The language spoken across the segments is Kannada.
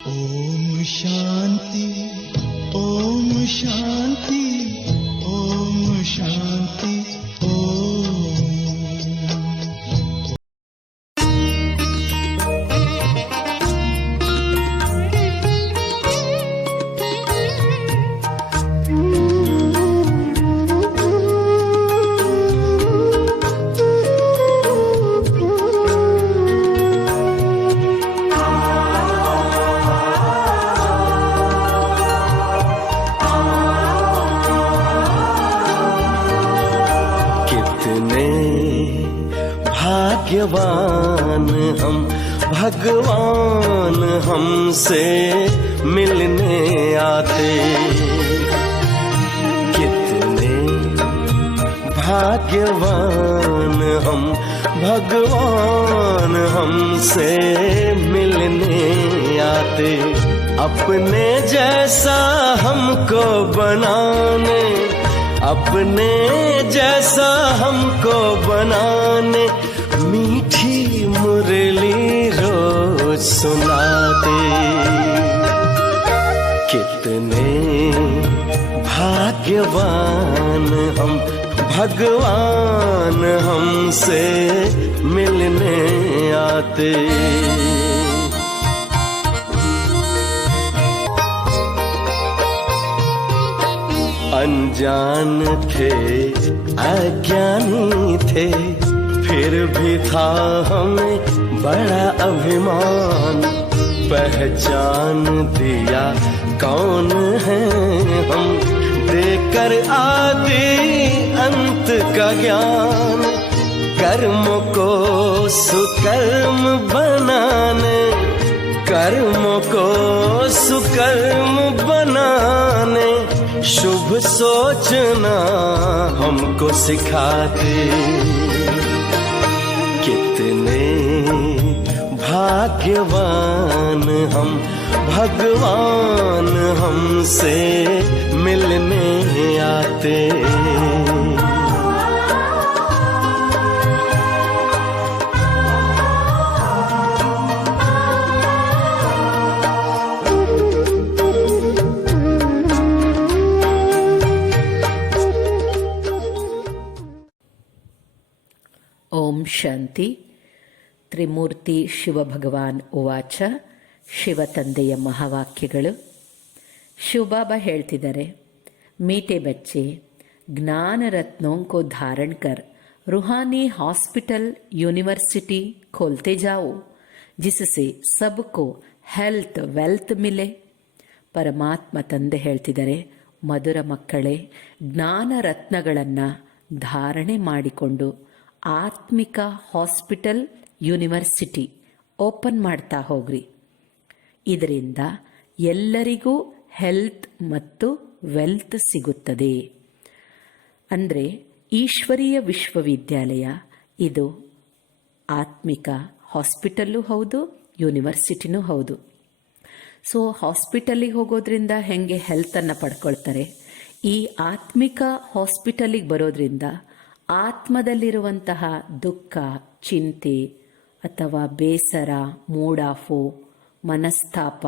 ಓಂ ಶಾಂತಿ ಓಂ ಶಾಂತಿ ಓಂ ಶಾಂತಿ ಓಂ. भाग्यवान हम, भगवान हमसे मिलने आते. कितने भाग्यवान हम, भगवान हमसे मिलने आते. अपने जैसा हमको बनाने, अपने जैसा हमको बनाने मीठी मुरली रोज सुनाते. कितने भाग्यवान हम, भगवान हमसे मिलने आते. अनजान थे, अज्ञानी थे, फिर भी था हमें बड़ा अभिमान. पहचान दिया कौन है हम, देकर आदि अंत का ज्ञान. कर्मों को सुकर्म बनाने, कर्मों को सुकर्म बनाने शुभ सोचना हमको सिखाते. कितने भाग्यवान हम, भगवान हमसे मिलने आते. ಓಂ ಶಾಂತಿ. ತ್ರಿಮೂರ್ತಿ ಶಿವಭಗವಾನ್ ಉವಾಚ. ಶಿವತಂದೆಯ ಮಹಾವಾಕ್ಯಗಳು. ಶಿವಬಾಬಾ ಹೇಳ್ತಿದ್ದಾರೆ, ಮೀಟೆ ಬಚ್ಚೆ, ಜ್ಞಾನ ರತ್ನೋं को धारण कर रूहानी हॉस्पिटल यूनिवर्सिटी खोलते जाओ जिससे सबको ಹೆಲ್ತ್ ವೆಲ್ತ್ ಮಿಲೆ. ಪರಮಾತ್ಮ ತಂದೆ ಹೇಳ್ತಿದ್ದಾರೆ, ಮಧುರ ಮಕ್ಕಳೇ, ಜ್ಞಾನ ರತ್ನಗಳನ್ನು ಧಾರಣೆ ಮಾಡಿಕೊಂಡು ಆತ್ಮಿಕ ಹಾಸ್ಪಿಟಲ್ ಯೂನಿವರ್ಸಿಟಿ ಓಪನ್ ಮಾಡ್ತಾ ಹೋಗ್ರಿ. ಇದರಿಂದ ಎಲ್ಲರಿಗೂ ಹೆಲ್ತ್ ಮತ್ತು ವೆಲ್ತ್ ಸಿಗುತ್ತದೆ. ಅಂದರೆ ಈಶ್ವರೀಯ ವಿಶ್ವವಿದ್ಯಾಲಯ ಇದು ಆತ್ಮಿಕ ಹಾಸ್ಪಿಟಲ್ಲು ಹೌದು, ಯೂನಿವರ್ಸಿಟಿನೂ ಹೌದು. ಸೊ ಹಾಸ್ಪಿಟಲಿಗೆ ಹೋಗೋದ್ರಿಂದ ಹೆಂಗೆ ಹೆಲ್ತನ್ನು ಪಡ್ಕೊಳ್ತಾರೆ, ಈ ಆತ್ಮಿಕ ಹಾಸ್ಪಿಟಲಿಗೆ ಬರೋದ್ರಿಂದ ಆತ್ಮದಲ್ಲಿರುವಂತಹ ದುಃಖ, ಚಿಂತೆ ಅಥವಾ ಬೇಸರ, ಮೂಡ್ ಆಫು, ಮನಸ್ತಾಪ,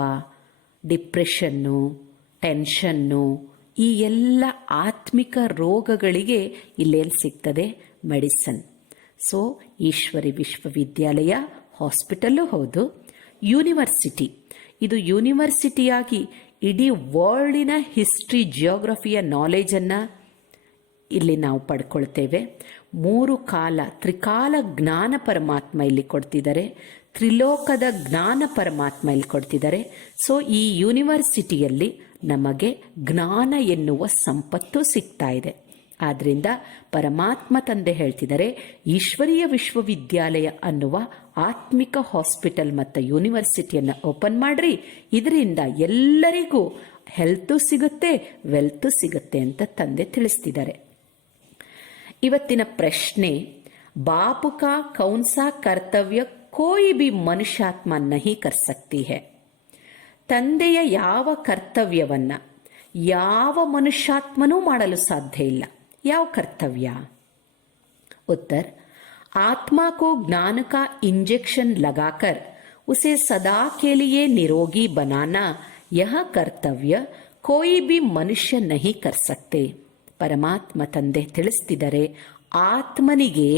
ಡಿಪ್ರೆಷನ್ನು, ಟೆನ್ಷನ್ನು, ಈ ಎಲ್ಲ ಆತ್ಮಿಕ ರೋಗಗಳಿಗೆ ಇಲ್ಲೇನು ಸಿಗ್ತದೆ? ಮೆಡಿಸನ್. ಸೊ ಈಶ್ವರಿ ವಿಶ್ವವಿದ್ಯಾಲಯ ಹಾಸ್ಪಿಟಲ್ಲು ಹೌದು, ಯೂನಿವರ್ಸಿಟಿ. ಇದು ಯೂನಿವರ್ಸಿಟಿಯಾಗಿ ಇಡೀ ವರ್ಲ್ಡಿನ ಹಿಸ್ಟ್ರಿ, ಜಿಯೋಗ್ರಫಿಯ ನಾಲೆಜನ್ನು ಇಲ್ಲಿ ನಾವು ಪಡ್ಕೊಳ್ತೇವೆ. 3 ಕಾಲ, ತ್ರಿಕಾಲ ಜ್ಞಾನ ಪರಮಾತ್ಮ ಇಲ್ಲಿ ಕೊಡ್ತಿದ್ದಾರೆ, ತ್ರಿಲೋಕದ ಜ್ಞಾನ ಪರಮಾತ್ಮ ಇಲ್ಲಿ ಕೊಡ್ತಿದ್ದಾರೆ. ಸೊ ಈ ಯೂನಿವರ್ಸಿಟಿಯಲ್ಲಿ ನಮಗೆ ಜ್ಞಾನ ಎನ್ನುವ ಸಂಪತ್ತು ಸಿಗ್ತಾ ಇದೆ. ಆದ್ದರಿಂದ ಪರಮಾತ್ಮ ತಂದೆ ಹೇಳ್ತಿದ್ದಾರೆ, ಈಶ್ವರೀಯ ವಿಶ್ವವಿದ್ಯಾಲಯ ಅನ್ನುವ ಆತ್ಮಿಕ ಹಾಸ್ಪಿಟಲ್ ಮತ್ತು ಯೂನಿವರ್ಸಿಟಿಯನ್ನು ಓಪನ್ ಮಾಡ್ರಿ. ಇದರಿಂದ ಎಲ್ಲರಿಗೂ ಹೆಲ್ತು ಸಿಗುತ್ತೆ, ವೆಲ್ತು ಸಿಗುತ್ತೆ ಅಂತ ತಂದೆ ತಿಳಿಸ್ತಿದ್ದಾರೆ. ಇವತ್ತಿನ ಪ್ರಶ್ನೆ, बाप का कौन सा कर्तव्य कोई भी मनुष्यात्ಮ नहीं कर सकती है. ತಂದೆಯ ಯಾವ ಕರ್ತವ್ಯವನ್ನ ಯಾವ ಮನುಷ್ಯಾತ್ಮನೂ ಮಾಡಲು ಸಾಧ್ಯ ಇಲ್ಲ. ಯಾವ ಕರ್ತವ್ಯ? उत्तर, आत्मा को ज्ञान का इंजेक्शन लगाकर उसे सदा के लिए निरोगी बनाना यह कर्तव्य कोई भी ಮನುಷ್ಯ नहीं कर सकते. ಪರಮಾತ್ಮ ತಂದೆ ತಿಳಿಸ್ತಿದ್ದಾರೆ, ಆತ್ಮನಿಗೆ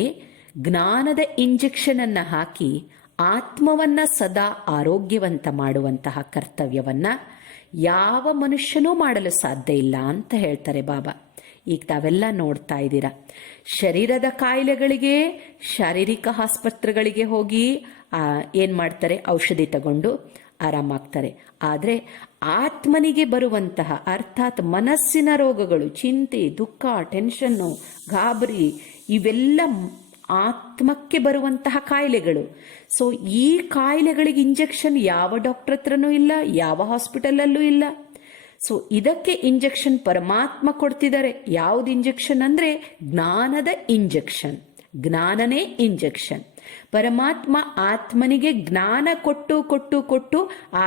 ಜ್ಞಾನದ ಇಂಜೆಕ್ಷನ್ ಅನ್ನ ಹಾಕಿ ಆತ್ಮವನ್ನ ಸದಾ ಆರೋಗ್ಯವಂತ ಮಾಡುವಂತಹ ಕರ್ತವ್ಯವನ್ನ ಯಾವ ಮನುಷ್ಯನೂ ಮಾಡಲು ಸಾಧ್ಯ ಇಲ್ಲ ಅಂತ ಹೇಳ್ತಾರೆ ಬಾಬಾ. ಈಗ ತಾವೆಲ್ಲ ನೋಡ್ತಾ ಇದ್ದೀರಾ, ಶರೀರದ ಕಾಯಿಲೆಗಳಿಗೆ ಶಾರೀರಿಕ ಆಸ್ಪತ್ರೆಗಳಿಗೆ ಹೋಗಿ ಏನ್ ಮಾಡ್ತಾರೆ, ಔಷಧಿ ತಗೊಂಡು ಆರಾಮಾಗ್ತಾರೆ. ಆದರೆ ಆತ್ಮನಿಗೆ ಬರುವಂತಹ ಅರ್ಥಾತ್ ಮನಸ್ಸಿನ ರೋಗಗಳು, ಚಿಂತೆ, ದುಃಖ, ಟೆನ್ಷನ್ನು, ಗಾಬರಿ, ಇವೆಲ್ಲ ಆತ್ಮಕ್ಕೆ ಬರುವಂತಹ ಕಾಯಿಲೆಗಳು. ಸೊ ಈ ಕಾಯಿಲೆಗಳಿಗೆ ಇಂಜೆಕ್ಷನ್ ಯಾವ ಡಾಕ್ಟರ್ ಹತ್ರನೂ ಇಲ್ಲ, ಯಾವ ಹಾಸ್ಪಿಟಲಲ್ಲೂ ಇಲ್ಲ. ಸೊ ಇದಕ್ಕೆ ಇಂಜೆಕ್ಷನ್ ಪರಮಾತ್ಮ ಕೊಡ್ತಿದ್ದಾರೆ. ಯಾವ್ದು ಇಂಜೆಕ್ಷನ್ ಅಂದ್ರೆ ಜ್ಞಾನದ ಇಂಜೆಕ್ಷನ್. ಜ್ಞಾನನೇ ಇಂಜೆಕ್ಷನ್. ಪರಮಾತ್ಮ ಆತ್ಮನಿಗೆ ಜ್ಞಾನ ಕೊಟ್ಟು ಕೊಟ್ಟು ಕೊಟ್ಟು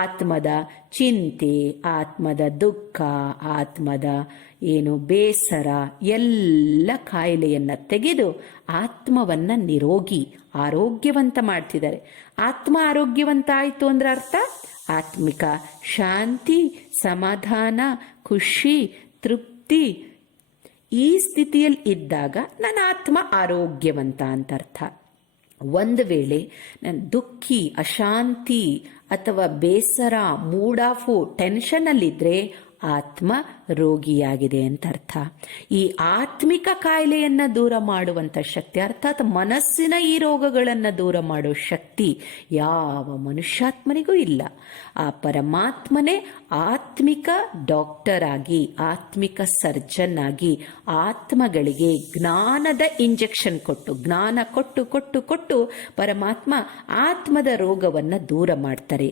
ಆತ್ಮದ ಚಿಂತೆ, ಆತ್ಮದ ದುಃಖ, ಆತ್ಮದ ಬೇಸರ ಎಲ್ಲ ಕಾಯಿಲೆಯನ್ನ ತೆಗೆದು ಆತ್ಮವನ್ನ ನಿರೋಗಿ ಆರೋಗ್ಯವಂತ ಮಾಡ್ತಿದ್ದಾರೆ. ಆತ್ಮ ಆರೋಗ್ಯವಂತ ಆಯ್ತು ಅಂದ್ರೆ ಅರ್ಥ ಆತ್ಮಿಕ ಶಾಂತಿ, ಸಮಾಧಾನ, ಖುಷಿ, ತೃಪ್ತಿ, ಈ ಸ್ಥಿತಿಯಲ್ಲಿ ಇದ್ದಾಗ ನನ್ನ ಆತ್ಮ ಆರೋಗ್ಯವಂತ ಅಂತ ಅರ್ಥ. ಒಂದು ವೇಳೆ ನಾನು ದುಃಖಿ, ಅಶಾಂತಿ ಅಥವಾ ಬೇಸರ, ಮೂಡ್ ಆಫು, ಟೆನ್ಷನ್ ಅಲ್ಲಿದ್ರೆ ಆತ್ಮ ರೋಗಿಯಾಗಿದೆ ಅಂತ ಅರ್ಥ. ಈ ಆತ್ಮಿಕ ಕಾಯಿಲೆಯನ್ನ ದೂರ ಮಾಡುವಂತ ಶಕ್ತಿ ಅರ್ಥಾತ್ ಮನಸ್ಸಿನ ಈ ರೋಗಗಳನ್ನ ದೂರ ಮಾಡೋ ಶಕ್ತಿ ಯಾವ ಮನುಷ್ಯಾತ್ಮನಿಗೂ ಇಲ್ಲ. ಆ ಪರಮಾತ್ಮನೇ ಆತ್ಮಿಕ ಡಾಕ್ಟರ್ ಆಗಿ, ಆತ್ಮಿಕ ಸರ್ಜನ್ ಆಗಿ ಆತ್ಮಗಳಿಗೆ ಜ್ಞಾನದ ಇಂಜೆಕ್ಷನ್ ಕೊಟ್ಟು, ಜ್ಞಾನ ಕೊಟ್ಟು ಕೊಟ್ಟು ಕೊಟ್ಟು ಪರಮಾತ್ಮ ಆತ್ಮದ ರೋಗವನ್ನ ದೂರ ಮಾಡ್ತಾರೆ.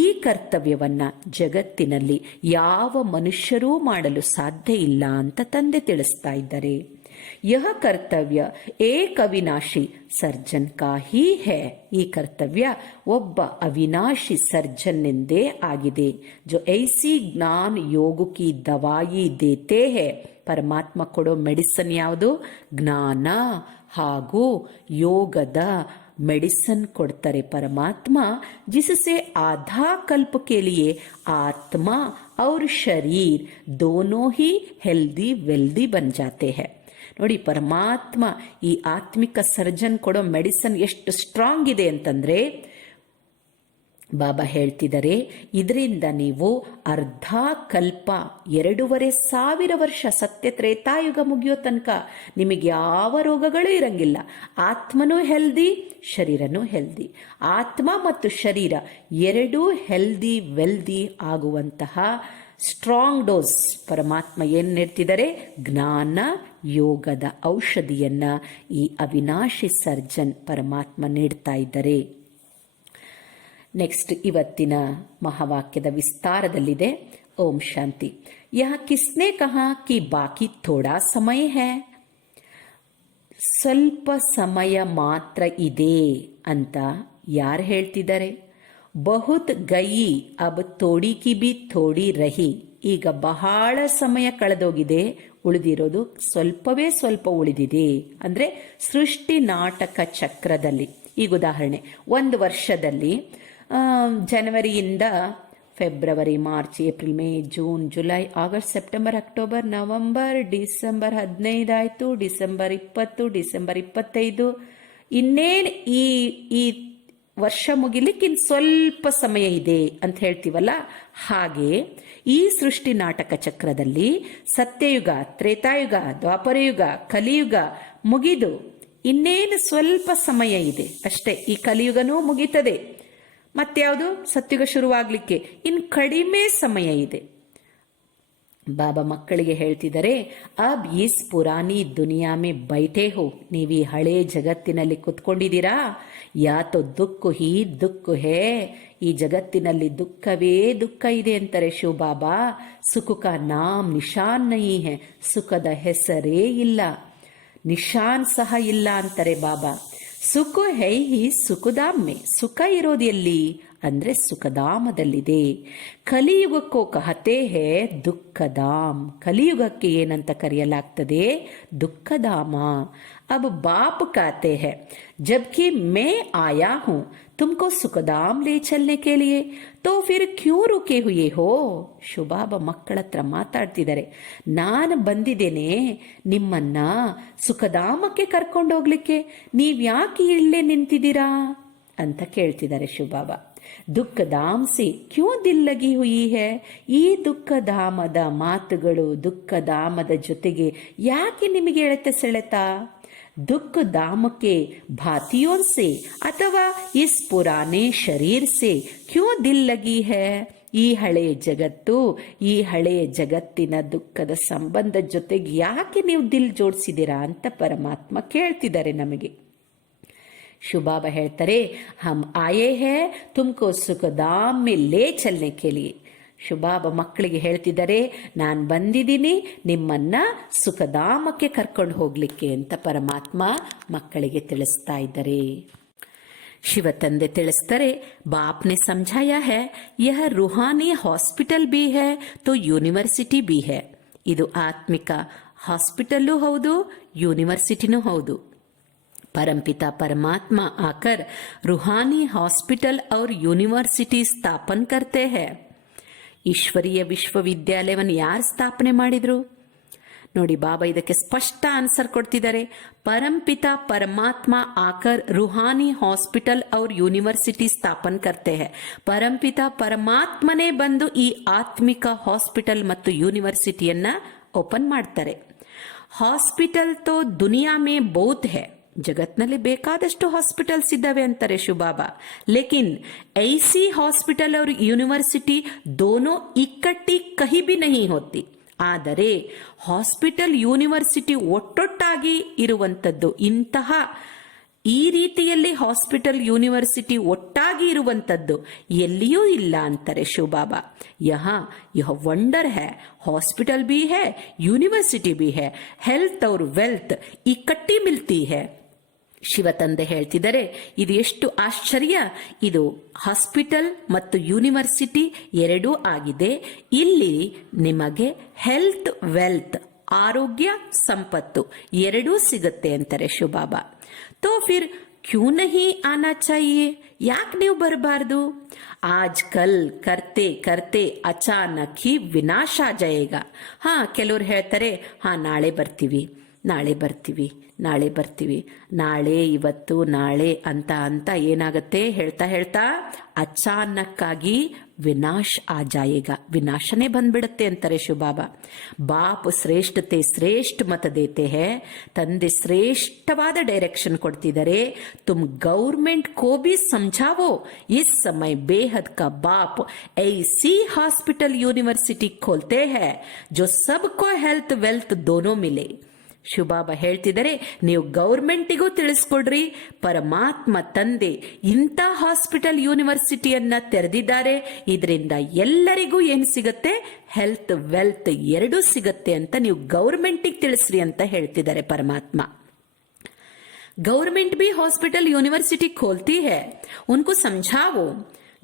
ಈ ಕರ್ತವ್ಯವನ್ನ ಜಗತ್ತಿನಲ್ಲಿ ಯಾವ ಮನುಷ್ಯರೂ ಮಾಡಲು ಸಾಧ್ಯ ಇಲ್ಲ ಅಂತ ತಂದೆ ತಿಳಿಸ್ತಾ ಇದ್ದಾರೆ. ಯಹ ಕರ್ತವ್ಯ ಏಕ ಅವಿನಾಶಿ ಸರ್ಜನ್ ಕಾ ಹೀ ಹೇ. ಈ ಕರ್ತವ್ಯ ಒಬ್ಬ ಅವಿನಾಶಿ ಸರ್ಜನ್ ಎಂದೇ ಆಗಿದೆ. ಜೋ ಐಸಿ ಜ್ಞಾನ ಯೋಗ ಕಿ ದವಾಯಿ ದೇತೆ ಹೇ. ಪರಮಾತ್ಮ ಕೊಡೋ ಮೆಡಿಸನ್ ಯಾವುದು? ಜ್ಞಾನ ಹಾಗೂ ಯೋಗದ मेडिसिन ಕೊಡ್ತಾರೆ ಪರಮಾತ್ಮ. जिससे आधा कल्प के लिए आत्मा और शरीर दोनों ही हेल्दी वेल्दी बन जाते हैं. ನೋಡಿ, ಪರಮಾತ್ಮ ಈ ಆತ್ಮಿಕ ಸರ್ಜನ್ ಕೊಡೋ ಮೆಡಿಸನ್ ಎಷ್ಟು ಸ್ಟ್ರಾಂಗ್ ಇದೆ ಅಂತಂದ್ರೆ ಬಾಬಾ ಹೇಳ್ತಿದ್ದಾರೆ, ಇದರಿಂದ ನೀವು ಅರ್ಧ ಕಲ್ಪ 2,500 ವರ್ಷ ಸತ್ಯ ತ್ರೇತಾಯುಗ ಮುಗಿಯೋ ತನಕ ನಿಮಗೆ ಯಾವ ರೋಗಗಳು ಇರಂಗಿಲ್ಲ. ಆತ್ಮನೂ ಹೆಲ್ದಿ, ಶರೀರನೂ ಹೆಲ್ದಿ. ಆತ್ಮ ಮತ್ತು ಶರೀರ ಎರಡೂ ಹೆಲ್ದಿ ವೆಲ್ದಿ ಆಗುವಂತಹ ಸ್ಟ್ರಾಂಗ್ ಡೋಸ್ ಪರಮಾತ್ಮ ಏನ್ ನೀಡ್ತಿದ್ದಾರೆ? ಜ್ಞಾನ ಯೋಗದ ಔಷಧಿಯನ್ನ ಈ ಅವಿನಾಶಿ ಸರ್ಜನ್ ಪರಮಾತ್ಮ ನೀಡ್ತಾ ಇದ್ದಾರೆ. ನೆಕ್ಸ್ಟ್ ಇವತ್ತಿನ ಮಹಾವಾಕ್ಯದ ವಿಸ್ತಾರದಲ್ಲಿದೆ. ಓಂ ಶಾಂತಿ. ಯಹ ಕಿಸ್ನೆ ಕಹಾ ಕಿ ಬಾಕಿ ಥೋಡಾ ಸಮಯ ಹೈ. ಸ್ವಲ್ಪ ಸಮಯ ಮಾತ್ರ ಇದೆ ಅಂತ ಯಾರು ಹೇಳ್ತಿದ್ದಾರೆ? ಬಹುತ್ ಗಯಿ ಅಬ್ ಥೋಡಿ ಕಿ ಬಿ ಥೋಡಿ ರಹಿ. ಈಗ ಬಹಳ ಸಮಯ ಕಳೆದೋಗಿದೆ, ಉಳಿದಿರೋದು ಸ್ವಲ್ಪವೇ ಸ್ವಲ್ಪ ಉಳಿದಿದೆ. ಅಂದ್ರೆ ಸೃಷ್ಟಿ ನಾಟಕ ಚಕ್ರದಲ್ಲಿ ಈಗ ಉದಾಹರಣೆ, ಒಂದು ವರ್ಷದಲ್ಲಿ ಜನವರಿಯಿಂದ February, March, April, May, June, July, August, September, October, November, December 15 ಆಯ್ತು, ಡಿಸೆಂಬರ್ 20, ಡಿಸೆಂಬರ್ 25. ಇನ್ನೇನು ಈ ವರ್ಷ ಮುಗಿಲಿಕ್ಕೆ ಇನ್ನು ಸ್ವಲ್ಪ ಸಮಯ ಇದೆ ಅಂತ ಹೇಳ್ತೀವಲ್ಲ, ಹಾಗೆ ಈ ಸೃಷ್ಟಿ ನಾಟಕ ಚಕ್ರದಲ್ಲಿ ಸತ್ಯಯುಗ, ತ್ರೇತಾಯುಗ, ದ್ವಾಪರಯುಗ, ಕಲಿಯುಗ ಮುಗಿದು ಇನ್ನೇನು ಸ್ವಲ್ಪ ಸಮಯ ಇದೆ ಅಷ್ಟೇ. ಈ ಕಲಿಯುಗನೂ ಮುಗಿತದೆ, ಮತ್ಯಾವುದು ಸತ್ಯುಗ ಶುರುವಾಗ್ಲಿಕ್ಕೆ ಇನ್ನು ಕಡಿಮೆ ಸಮಯ ಇದೆ. ಬಾಬಾ ಮಕ್ಕಳಿಗೆ ಹೇಳ್ತಿದ್ದಾರೆ, ಅಬ್ ಇಸ್ ಪುರಾನಿ ದುನಿಯಾ ಮೇ ಬೈಠೆ ಹೋ. ನೀವು ಈ ಹಳೆ ಜಗತ್ತಿನಲ್ಲಿ ಕುತ್ಕೊಂಡಿದ್ದೀರಾ. ಯಾತೋ ದುಃಖ ಹಿ ದುಃಖ ಹೇ. ಈ ಜಗತ್ತಿನಲ್ಲಿ ದುಃಖವೇ ದುಃಖ ಇದೆ ಅಂತಾರೆ ಶಿವ ಬಾಬಾ. ಸುಖ ಕಾ ನಾಮ್ ನಿಶಾನ್ ನಹೀ ಹೇ. ಸುಖದ ಹೆಸರೇ ಇಲ್ಲ, ನಿಶಾನ್ ಸಹ ಇಲ್ಲ ಅಂತಾರೆ ಬಾಬಾ. ಸುಖ ಹೈ ಹಿ ಸುಖಧಾಮೆ. ಸುಖ ಇರೋದು ಎಲ್ಲಿ ಅಂದ್ರೆ ಸುಖಧಾಮದಲ್ಲಿದೆ. ಕಲಿಯುಗಕ್ಕೋ ಕಹತೆ ಹೇ ದುಃಖಧಾಮ್. ಕಲಿಯುಗಕ್ಕೆ ಏನಂತ ಕರೆಯಲಾಗ್ತದೆ? ದುಃಖಧಾಮ. अब बाप कहते हैं जबकि मैं आया हूं तुमको सुखधाम ले चलने के लिए, तो फिर क्यों रुके हुए हो? ಶುಭಾಬ ಮಕ್ಕಳ ಹತ್ರ ಮಾತಾಡ್ತಿದ್ದಾರೆ. ನಾನು ಬಂದಿದ್ದೇನೆ ನಿಮ್ಮನ್ನ ಸುಖಧಾಮಕ್ಕೆ ಕರ್ಕೊಂಡೋಗ್ಲಿಕ್ಕೆ, ನೀವ್ಯಾಕೆ ಇಲ್ಲೇ ನಿಂತಿದ್ದೀರಾ ಅಂತ ಕೇಳ್ತಿದ್ದಾರೆ ಶುಭಾಬ. ದುಃಖಧಾಮ್ ಸೆ ಕ್ಯೂ ದಿಲ್ ಲಗಿ ಹುಯಿ ಹೈ? ಈ ದುಃಖಧಾಮದ ಮಾತುಗಳು, ದುಃಖಧಾಮದ ಜೊತೆಗೆ ಯಾಕೆ ನಿಮಗೆ ಎಳೆತ ಸೆಳೆತ? दुखधाम के भातियों से अथवा इस पुराने शरीर से क्यों दिल लगी है? ಈ ಹಳೆಯ ಜಗತ್ತು, ಈ ಹಳೆಯ ಜಗತ್ತಿನ ದುಃಖದ ಸಂಬಂಧದ ಜೊತೆಗೆ ಯಾಕೆ ನೀವು ದಿಲ್ ಜೋಡಿಸಿದ್ದೀರಾ ಅಂತ ಪರಮಾತ್ಮ ಕೇಳ್ತಿದ್ದಾರೆ ನಮಗೆ. ಶುಭಾಬ ಹೇಳ್ತಾರೆ, ಹಮ್ ಆಯೇ ಹೇ ತುಮ್ಕೋ ಸುಖಧಾಮ್ ಮೇ ಲೇ ಚಲ್ನೆ ಕೆ ಲಿಯೆ. ಶುಭಾಬ ಮಕ್ಕಳಿಗೆ ಹೇಳ್ತಿದ್ದಾರೆ, ನಾನು ಬಂದಿದ್ದೀನಿ ನಿಮ್ಮನ್ನ ಸುಖಧಾಮಕ್ಕೆ ಕರ್ಕೊಂಡು ಹೋಗ್ಲಿಕ್ಕೆ ಅಂತ ಪರಮಾತ್ಮ ಮಕ್ಕಳಿಗೆ ತಿಳಿಸ್ತಾ ಇದ್ದಾರೆ. ಶಿವ ತಂದೆ ತಿಳಿಸ್ತಾರೆ, ಬಾಪ್ ನೆ ಸಮझाया है यह रूहानी हॉस्पिटल भी है तो ಯೂನಿವರ್ಸಿಟಿ भी है. ಇದು ಆತ್ಮಿಕ ಹಾಸ್ಪಿಟಲ್ಲೂ ಹೌದು, ಯೂನಿವರ್ಸಿಟಿನೂ ಹೌದು. परमपिता परमात्मा आकर रूहानी हॉस्पिटल और यूनिवर्सिटी स्थापन करते हैं. ಈಶ್ವರೀಯ ವಿಶ್ವವಿದ್ಯಾಲಯವನ್ನು ಯಾರು ಸ್ಥಾಪನೆ ಮಾಡಿದ್ರು ನೋಡಿ? ಬಾಬಾ ಇದಕ್ಕೆ ಸ್ಪಷ್ಟ ಆನ್ಸರ್ ಕೊಡ್ತಿದ್ದಾರೆ. ಪರಂಪಿತ ಪರಮಾತ್ಮ ಆಕರ್ ರೂಹಾನಿ ಹಾಸ್ಪಿಟಲ್ और ಯೂನಿವರ್ಸಿಟಿ ಸ್ಥಾಪನ್ ಕರ್ತೆ ಹೈ. ಪರಂಪಿತ ಪರಮಾತ್ಮನೇ ಬಂದು ಈ ಆತ್ಮಿಕ ಹಾಸ್ಪಿಟಲ್ ಮತ್ತು ಯೂನಿವರ್ಸಿಟಿಯನ್ನ ಓಪನ್ ಮಾಡ್ತಾರೆ. ಹಾಸ್ಪಿಟಲ್ ತೋ ದುನಿಯಾ ಮೇ ಬಹುತ್ ಹೈ, ಜಗತ್ನಲ್ಲಿ ಬೇಕಾದಷ್ಟು ಹಾಸ್ಪಿಟಲ್ಸ್ ಇದ್ದಾವೆ ಅಂತಾರೆ ಶುಭಾಬ. ಲೇಕಿನ್ ಐಸಿ ಹಾಸ್ಪಿಟಲ್ और ಯೂನಿವರ್ಸಿಟಿ दोनों इकट्ठी कहीं भी नहीं होती. ಆದರೆ ಹಾಸ್ಪಿಟಲ್ ಯೂನಿವರ್ಸಿಟಿ ಒಟ್ಟೊಟ್ಟಾಗಿ ಇರುವಂತದ್ದು, ಇಂತಹ ಈ ರೀತಿಯಲ್ಲಿ ಹಾಸ್ಪಿಟಲ್ ಯೂನಿವರ್ಸಿಟಿ ಒಟ್ಟಾಗಿ ಇರುವಂತದ್ದು ಎಲ್ಲಿಯೂ ಇಲ್ಲ ಅಂತಾರೆ ಶುಭಾಬ. ಯಹ ವಂಡರ್ ಹೈ, ಹಾಸ್ಪಿಟಲ್ भी है, ಯೂನಿವರ್ಸಿಟಿ भी है, ಹೆಲ್ತ್ और ವೆಲ್ತ್ ಇಕಟ್ಟಿ ಮಿಲ್ತಿ ಹೈ. ಶಿವ ತಂದೆ ಹೇಳ್ತಿದ್ದಾರೆ, ಇದು ಎಷ್ಟು ಆಶ್ಚರ್ಯ. ಇದು ಹಾಸ್ಪಿಟಲ್ ಮತ್ತು ಯೂನಿವರ್ಸಿಟಿ ಎರಡೂ ಆಗಿದೆ. ಇಲ್ಲಿ ನಿಮಗೆ ಹೆಲ್ತ್ ವೆಲ್ತ್, ಆರೋಗ್ಯ ಸಂಪತ್ತು ಎರಡೂ ಸಿಗುತ್ತೆ ಅಂತಾರೆ ಶುಭಾಬ. ತೋ ಫಿರ್ ಕ್ಯೂ ನಹಿ ಆನಾ ಚಾಹಿಯೆ, ಯಾಕೆ ನೀವು ಬರಬಾರ್ದು? ಆಜ್ ಕಲ್ ಕರ್ತೆ ಕರ್ತೆ ಅಚಾನಕ್ ಹಿ ವಿನಾಶ ಆ ಜಾಯೇಗಾ. ಹಾ, ಕೆಲವ್ರು ಹೇಳ್ತಾರೆ, ಹಾ ನಾಳೆ ಬರ್ತೀವಿ, ನಾಳೆ ಬರ್ತೀವಿ, ನಾಳೆ ಬರ್ತೀವಿ, ನಾಳೆ ಇವತ್ತು ನಾಳೆ ಅಂತ ಅಂತ ಏನಾಗತ್ತೆ, ಹೇಳ್ತಾ ಹೇಳ್ತಾ ಅಚಾನಕ್ಕಾಗಿ ವಿನಾಶ್ ಆ ಜಾಯೇಗ, ವಿನಾಶನೇ ಬಂದ್ಬಿಡತ್ತೆ ಅಂತಾರೆ ಶುಭಾಬ. ಬಾಪ್ ಶ್ರೇಷ್ಠತೆ ಶ್ರೇಷ್ಠ ಮತ ದೇತೆ ಹೇ, ತಂದೆ ಶ್ರೇಷ್ಠವಾದ ಡೈರೆಕ್ಷನ್ ಕೊಡ್ತಿದ್ದಾರೆ. ತುಮ್ ಗೌರ್ಮೆಂಟ್ ಕೋ ಬಿ ಸಮझावो, इस समय बेहद का बाप ऐसी हॉस्पिटल यूनिवर्सिटी खोलते हैं जो सबको हेल्थ वेल्थ दोनों मिले. ಶುಭಾಬ ಹೇಳ್ತಿದ್ದಾರೆ, ನೀವು ಗೌರ್ಮೆಂಟಿಗೂ ತಿಳಿಸ್ಕೊಡ್ರಿ, ಪರಮಾತ್ಮ ತಂದೆ ಇಂಥ ಹಾಸ್ಪಿಟಲ್ ಯೂನಿವರ್ಸಿಟಿಯನ್ನ ತೆರೆದಿದ್ದಾರೆ, ಇದರಿಂದ ಎಲ್ಲರಿಗೂ ಏನ್ ಸಿಗತ್ತೆ, ಹೆಲ್ತ್ ವೆಲ್ತ್ ಎರಡೂ ಸಿಗತ್ತೆ ಅಂತ ನೀವು ಗೌರ್ಮೆಂಟಿಗೆ ತಿಳಿಸ್ರಿ ಅಂತ ಹೇಳ್ತಿದ್ದಾರೆ ಪರಮಾತ್ಮ. ಗೌರ್ಮೆಂಟ್ ಬಿ ಹಾಸ್ಪಿಟಲ್ ಯೂನಿವರ್ಸಿಟಿ ಖೋಲ್ತಿ ಹೈ, ಉನ್ಕೋ ಸಮझावो.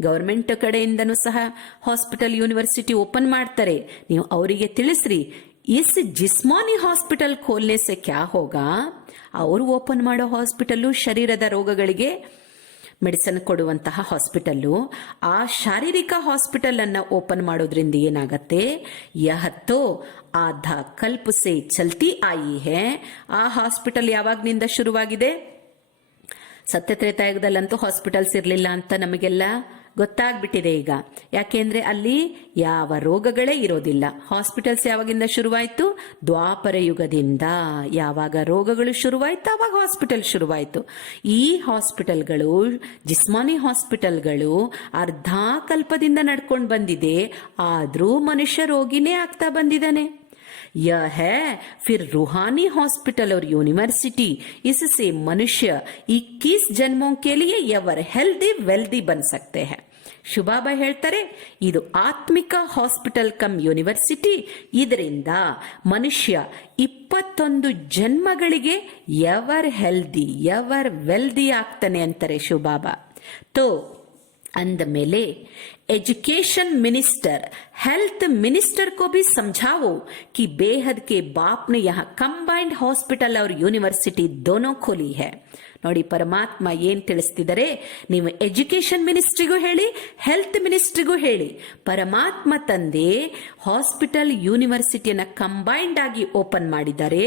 ಗೌರ್ಮೆಂಟ್ ಕಡೆಯಿಂದನೂ ಸಹ ಹಾಸ್ಪಿಟಲ್ ಯೂನಿವರ್ಸಿಟಿ ಓಪನ್ ಮಾಡ್ತಾರೆ, ನೀವು ಅವರಿಗೆ ತಿಳಿಸ್ರಿ. इस जिस्मानी हॉस्पिटल खोलने से क्या होगा? ಅವರು ಓಪನ್ ಮಾಡೋ ಹಾಸ್ಪಿಟಲ್ಲು ಶರೀರದ ರೋಗಗಳಿಗೆ ಮೆಡಿಸಿನ್ ಕೊಡುವಂತಹ ಹಾಸ್ಪಿಟಲ್ಲು. ಆ ಶಾರೀರಿಕ ಹಾಸ್ಪಿಟಲ್ ಅನ್ನ ಓಪನ್ ಮಾಡೋದ್ರಿಂದ ಏನಾಗತ್ತೆ, ಯಹತ್ತೋ ಆಧಾ ಕಲ್ಪ ಸೆ ಚಲ್ತಿ ಆಯಿ ಹೈ. ಆ ಹಾಸ್ಪಿಟಲ್ ಯಾವಾಗ್ನಿಂದ ಶುರುವಾಗಿದೆ? ಸತ್ಯತ್ರೇತಾಯುಗದಲ್ಲಂತೂ ಹಾಸ್ಪಿಟಲ್ಸ್ ಇರಲಿಲ್ಲ ಅಂತ ನಮಗೆಲ್ಲ ಗೊತ್ತಾಗ್ಬಿಟ್ಟಿದೆ ಈಗ. ಯಾಕೆಂದ್ರೆ ಅಲ್ಲಿ ಯಾವ ರೋಗಗಳೇ ಇರೋದಿಲ್ಲ. ಹಾಸ್ಪಿಟಲ್ಸ್ ಯಾವಾಗಿಂದ ಶುರುವಾಯ್ತು? ದ್ವಾಪರ ಯುಗದಿಂದ. ಯಾವಾಗ ರೋಗಗಳು ಶುರುವಾಯ್ತು ಆವಾಗ ಹಾಸ್ಪಿಟಲ್ ಶುರುವಾಯ್ತು. ಈ ಹಾಸ್ಪಿಟಲ್ಗಳು, ಜಿಸ್ಮಾನಿ ಹಾಸ್ಪಿಟಲ್ಗಳು ಅರ್ಧ ಕಲ್ಪದಿಂದ ನಡ್ಕೊಂಡು ಬಂದಿದೆ, ಆದ್ರೂ ಮನುಷ್ಯ ರೋಗಿನೇ ಆಗ್ತಾ ಬಂದಿದ್ದಾನೆ. यह है फिर रूहानी हॉस्पिटल और यूनिवर्सिटी, इससे मनुष्य 21 जन्मों के लिए एवर हेल्दी वेल्दी बन सकते हैं. ಶುಭಾಬ ಹೇಳ್ತಾರೆ, ಇದು ಆತ್ಮಿಕ ಹಾಸ್ಪಿಟಲ್ ಕಮ್ ಯೂನಿವರ್ಸಿಟಿ, ಇದರಿಂದ ಮನುಷ್ಯ 21 ಜನ್ಮಗಳಿಗೆ ಎವರ್ ಹೆಲ್ದಿ ಎವರ್ ವೆಲ್ದಿ ಆಗ್ತಾನೆ ಅಂತಾರೆ ಶುಭಾಬ. ತೋ ಅಂದ ಮೇಲೆ ಎಜುಕೇಶನ್ ಮಿನಿಸ್ಟರ್ हेल्थ मिनिस्टर को भी समझाओ कि बेहद के बाप ने यहाँ कंबाइंड हॉस्पिटल और यूनिवर्सिटी दोनों खोली है. ನೋಡಿ, ಪರಮಾತ್ಮ ಏನ್ ತಿಳಿಸ್ತಿದ್ದಾರೆ, ನೀವು ಎಜುಕೇಶನ್ ಮಿನಿಸ್ಟ್ರಿಗೂ ಹೇಳಿ, ಹೆಲ್ತ್ ಮಿನಿಸ್ಟ್ರಿಗೂ ಹೇಳಿ. ಪರಮಾತ್ಮ ತಂದೆ ಹಾಸ್ಪಿಟಲ್ ಯೂನಿವರ್ಸಿಟಿಯನ್ನ ಕಂಬೈನ್ಡ್ ಆಗಿ ಓಪನ್ ಮಾಡಿದ್ದಾರೆ.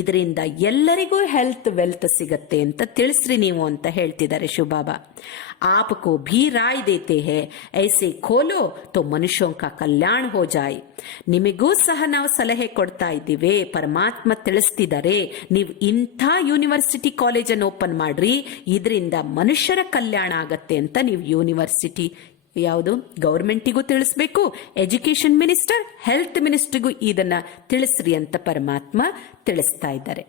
ಇದರಿಂದ ಎಲ್ಲರಿಗೂ ಹೆಲ್ತ್ ವೆಲ್ತ್ ಸಿಗತ್ತೆ ಅಂತ ತಿಳಿಸ್ರಿ ನೀವು ಅಂತ ಹೇಳ್ತಿದ್ದಾರೆ ಶಿವಬಾಬಾ. आपको भी राय देते हैं, ऐसे खोलो तो मनुष्यों का कल्याण हो जाए. ನಿಮಗೂ ಸಹ ನಾವು ಸಲಹೆ ಕೊಡ್ತಾ ಇದ್ದೀವಿ. ಪರಮಾತ್ಮ ತಿಳಿಸ್ತಿದ್ದಾರೆ, ನೀವು ಇಂಥ ಯೂನಿವರ್ಸಿಟಿ ಕಾಲೇಜನ್ನು ಓಪನ್ ಮಾಡ್ರಿ, ಇದರಿಂದ ಮನುಷ್ಯರ ಕಲ್ಯಾಣ ಆಗತ್ತೆ ಅಂತ. ನೀವು ಯೂನಿವರ್ಸಿಟಿ ಯಾವುದು ಗೌರ್ಮೆಂಟಿಗೂ ತಿಳಿಸ್ಬೇಕು, ಎಜುಕೇಶನ್ ಮಿನಿಸ್ಟರ್ ಹೆಲ್ತ್ ಮಿನಿಸ್ಟ್ರಿಗೂ ಇದನ್ನ ತಿಳಿಸ್ರಿ ಅಂತ ಪರಮಾತ್ಮ ತಿಳಿಸ್ತಾ ಇದ್ದಾರೆ.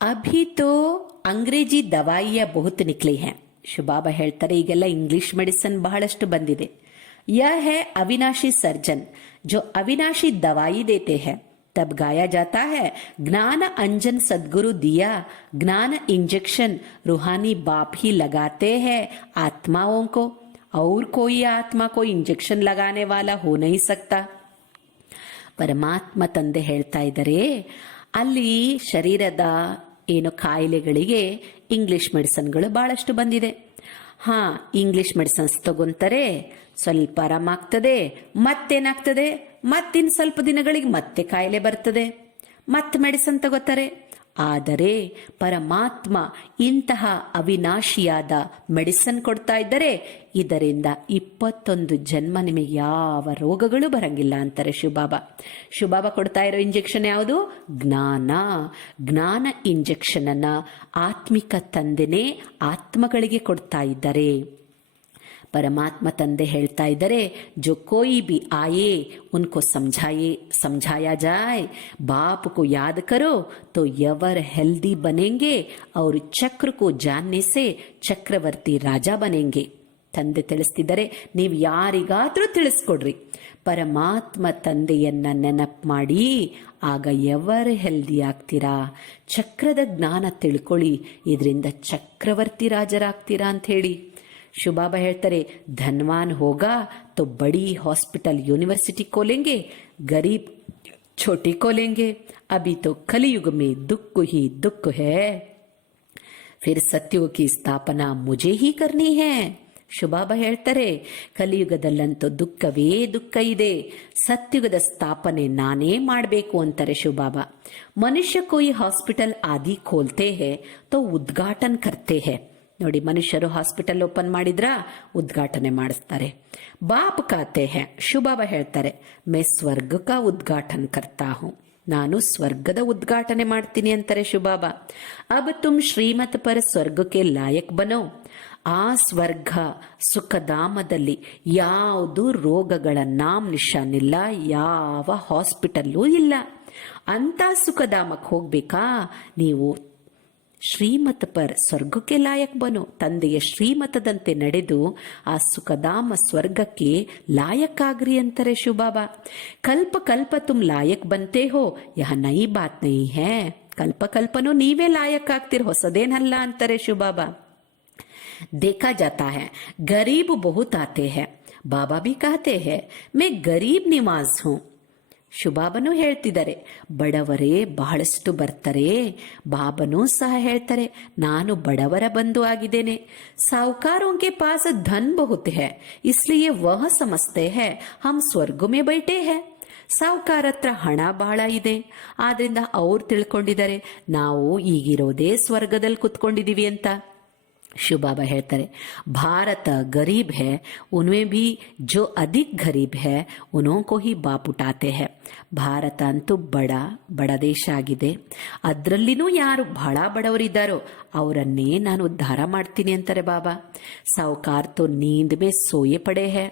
ಅಭಿ ತೋ ಅಂಗ್ರೇಜಿ ದವಾಯಿಯ ಬಹುತ್ ನಿಕ್ಲಿ ಹೈ. ಶಿವಬಾಬಾ ಹೇಳ್ತಾರೆ, ಈಗೆಲ್ಲ ಇಂಗ್ಲಿಷ್ ಮೆಡಿಸಿನ್ ಬಹಳಷ್ಟು ಬಂದಿದೆ. यह है अविनाशी सर्जन जो अविनाशी दवाई देते हैं. तब गाया जाता है, ज्ञान अंजन सदगुरु दिया, ज्ञान इंजेक्शन रूहानी बाप ही लगाते हैं आत्माओं को, और कोई आत्मा को इंजेक्शन लगाने वाला हो नहीं सकता. ಪರಮಾತ್ಮ ತಂದೆ ಹೇಳ್ತಾ ಇದ್ದಾರೆ, ಅಲ್ಲಿ ಶರೀರದ ಏನು ಕಾಯಿಲೆಗಳಿಗೆ ಇಂಗ್ಲಿಷ್ ಮೆಡಿಸಿನ್ಗಳು ಬಹಳಷ್ಟು ಬಂದಿದೆ. ಇಂಗ್ಲಿಷ್ ಮೆಡಿಸಿನ್ಸ್ ತಗೊಂತಾರೆ, ಸ್ವಲ್ಪ ಆರಾಮಾಗ್ತದೆ, ಮತ್ತೇನಾಗ್ತದೆ, ಮತ್ತಿನ್ ಸ್ವಲ್ಪ ದಿನಗಳಿಗೆ ಮತ್ತೆ ಕಾಯಿಲೆ ಬರ್ತದೆ, ಮತ್ತೆ ಮೆಡಿಸಿನ್ ತಗೋತಾರೆ. ಆದರೆ ಪರಮಾತ್ಮ ಇಂತಹ ಅವಿನಾಶಿಯಾದ ಮೆಡಿಸಿನ್ ಕೊಡ್ತಾ ಇದ್ದರೆ ಇದರಿಂದ 21 ಜನ್ಮ ನಿಮಗೆ ಯಾವ ರೋಗಗಳು ಬರಂಗಿಲ್ಲ ಅಂತಾರೆ ಶಿವಬಾಬಾ. ಶಿವಬಾಬಾ ಕೊಡ್ತಾ ಇರೋ ಇಂಜೆಕ್ಷನ್ ಯಾವುದು? ಜ್ಞಾನ. ಜ್ಞಾನ ಇಂಜೆಕ್ಷನ್ ಅನ್ನ ಆತ್ಮಿಕ ತಂದೆನೇ ಆತ್ಮಗಳಿಗೆ ಕೊಡ್ತಾ ಇದ್ದಾರೆ. ಪರಮಾತ್ಮ ತಂದೆ ಹೇಳ್ತಾ ಇದ್ದಾರೆ, जो कोई भी आए उनको समझाया जाए, बाप को याद करो तो यवर हेल्दी बनेंगे और चक्र को जानने से ಚಕ್ರವರ್ತಿ ರಾಜ ಬನೆಂಗೆ. ತಂದೆ ತಿಳಿಸ್ತಿದ್ದಾರೆ, ನೀವು ಯಾರಿಗಾದ್ರೂ ತಿಳಿಸ್ಕೊಡ್ರಿ, ಪರಮಾತ್ಮ ತಂದೆಯನ್ನ ನೆನಪು ಮಾಡಿ, ಆಗ ಎವರ್ ಹೆಲ್ದಿ ಆಗ್ತೀರಾ. ಚಕ್ರದ ಜ್ಞಾನ ತಿಳ್ಕೊಳ್ಳಿ, ಇದರಿಂದ ಚಕ್ರವರ್ತಿ ರಾಜರಾಗ್ತೀರಾ ಅಂತ ಹೇಳಿ ಶಿವಬಾಬಾ ಹೇಳ್ತಾರೆ. ಧನ್ವಾನ್ ಹೋಗಾ तो बड़ी हॉस्पिटल यूनिवर्सिटी खोलेंगे, गरीब छोटी खोलेंगे. अभी तो कलयुग में दुख ही दुख है, फिर सत्युग की स्थापना मुझे ही करनी है. ಶಿವಬಾಬಾ ಹೇಳ್ತಾರೆ, ಕಲಿಯುಗದಲ್ಲಂತೂ ದುಃಖವೇ ದುಃಖ ಇದೆ, ಸತ್ಯುಗದ ಸ್ಥಾಪನೆ ನಾನೇ ಮಾಡಬೇಕು ಅಂತಾರೆ ಶಿವಬಾಬಾ. ಮನುಷ್ಯ ಕೋಯಿ ಹಾಸ್ಪಿಟಲ್ ಆದಿ ಖೋಲ್ತೆ ಹೇ ತೋ ಉದ್ಘಾಟನ್ ಕರ್ತೆ ಹೇ. ನೋಡಿ, ಮನುಷ್ಯರು ಹಾಸ್ಪಿಟಲ್ ಓಪನ್ ಮಾಡಿದ್ರ ಉದ್ಘಾಟನೆ ಮಾಡಿಸ್ತಾರೆ. ಬಾಪ್ ಕಾತೆ ಹೇ, ಶಿವಬಾಬಾ ಹೇಳ್ತಾರೆ, ಮೈ ಸ್ವರ್ಗ ಕಾ ಉದ್ಘಾಟನ್ ಕರ್ತಾ ಹೂಂ, ನಾನು ಸ್ವರ್ಗದ ಉದ್ಘಾಟನೆ ಮಾಡ್ತೀನಿ ಅಂತಾರೆ ಶಿವಬಾಬಾ. ಅಬ್ ತುಮ್ ಶ್ರೀಮತ್ ಪರ ಸ್ವರ್ಗಕ್ಕೆ ಲಾಯಕ್ ಬನೋ. ಆ ಸ್ವರ್ಗ ಸುಖಧಾಮದಲ್ಲಿ ಯಾವುದು ರೋಗಗಳ ನಾಮ್ ನಿಶಾನಿಲ್ಲ, ಯಾವ ಹಾಸ್ಪಿಟಲ್ಲೂ ಇಲ್ಲ. ಅಂತ ಸುಖಧಾಮಕ್ಕೆ ಹೋಗ್ಬೇಕಾ? ನೀವು ಶ್ರೀಮತ ಪರ್ ಸ್ವರ್ಗಕ್ಕೆ ಲಾಯಕ್ ಬನೋ, ತಂದೆಯ ಶ್ರೀಮತದಂತೆ ನಡೆದು ಆ ಸುಖಧಾಮ ಸ್ವರ್ಗಕ್ಕೆ ಲಾಯಕ್ಕಾಗ್ರಿ ಅಂತಾರೆ ಶಿವಬಾಬಾ. ಕಲ್ಪ ಕಲ್ಪ ತುಮ್ ಲಾಯಕ್ ಬಂತೆ ಹೋ, ಯಹ ನೈ ಬಾತ್ ನೈ ಹೇ. ಕಲ್ಪ ಕಲ್ಪನೂ ನೀವೇ ಲಾಯಕ್ ಆಗ್ತೀರಿ, ಹೊಸದೇನಲ್ಲ ಅಂತಾರೆ ಶಿವಬಾಬಾ. देखा जाता है गरीब बहुत आते हैं, बाबा भी कहते हैं मैं गरीब निवास हूं. ಶಿವಬಾಬನೂ ಹೇಳ್ತಿದ್ದಾರೆ, ಬಡವರೇ ಬಹಳಷ್ಟು ಬರ್ತಾರೆ. ಬಾಬನೂ ಸಹ ಹೇಳ್ತಾರೆ, ನಾನು ಬಡವರ ಬಂಧು ಆಗಿದ್ದೇನೆ. ಸಾಹುಕಾರೋं के पास धन बहुत है, इसलिए वह समझते हैं हम स्वर्ग में बैठे हैं. ಸಾಹುಕಾರ ಹತ್ರ ಹಣ ಬಹಳ ಇದೆ, ಆದ್ರಿಂದ ಅವ್ರು ತಿಳ್ಕೊಂಡಿದ್ದಾರೆ ನಾವು ಈಗಿರೋದೇ ಸ್ವರ್ಗದಲ್ಲಿ ಕುತ್ಕೊಂಡಿದೀವಿ ಅಂತ. ಶಿವಬಾಬಾ ಹೇಳ್ತಾರೆ, ಭಾರತ ಗರೀಬ್ है, उनमें भी जो अधिक गरीब है उन्हों को ही बाप उठाते हैं. ಭಾರತ ಅಂತೂ ಬಡ ದೇಶ ಆಗಿದೆ, ಅದರಲ್ಲಿನೂ ಯಾರು ಬಹಳ ಬಡವರಿದ್ದಾರೋ ಅವರನ್ನೇ ನಾನು ಉದ್ಧಾರ ಮಾಡ್ತೀನಿ ಅಂತಾರೆ ಬಾಬಾ. ಸಾಹುಕಾರ ತೋ ನೀಂದ್ ಮೇ ಸೋಯೆ ಪಡೆ ಹೇ,